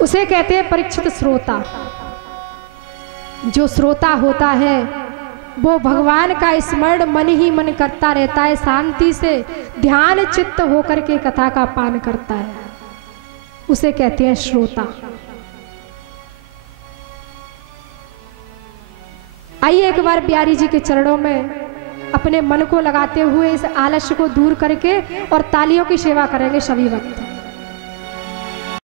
उसे कहते हैं परीक्षित श्रोता। जो श्रोता होता है वो भगवान का स्मरण मन ही मन करता रहता है, शांति से ध्यान चित्त होकर के कथा का पान करता है, उसे कहते हैं श्रोता। आइए एक बार बिहारी जी के चरणों में अपने मन को लगाते हुए इस आलस्य को दूर करके और तालियों की सेवा करेंगे सभी वक्त।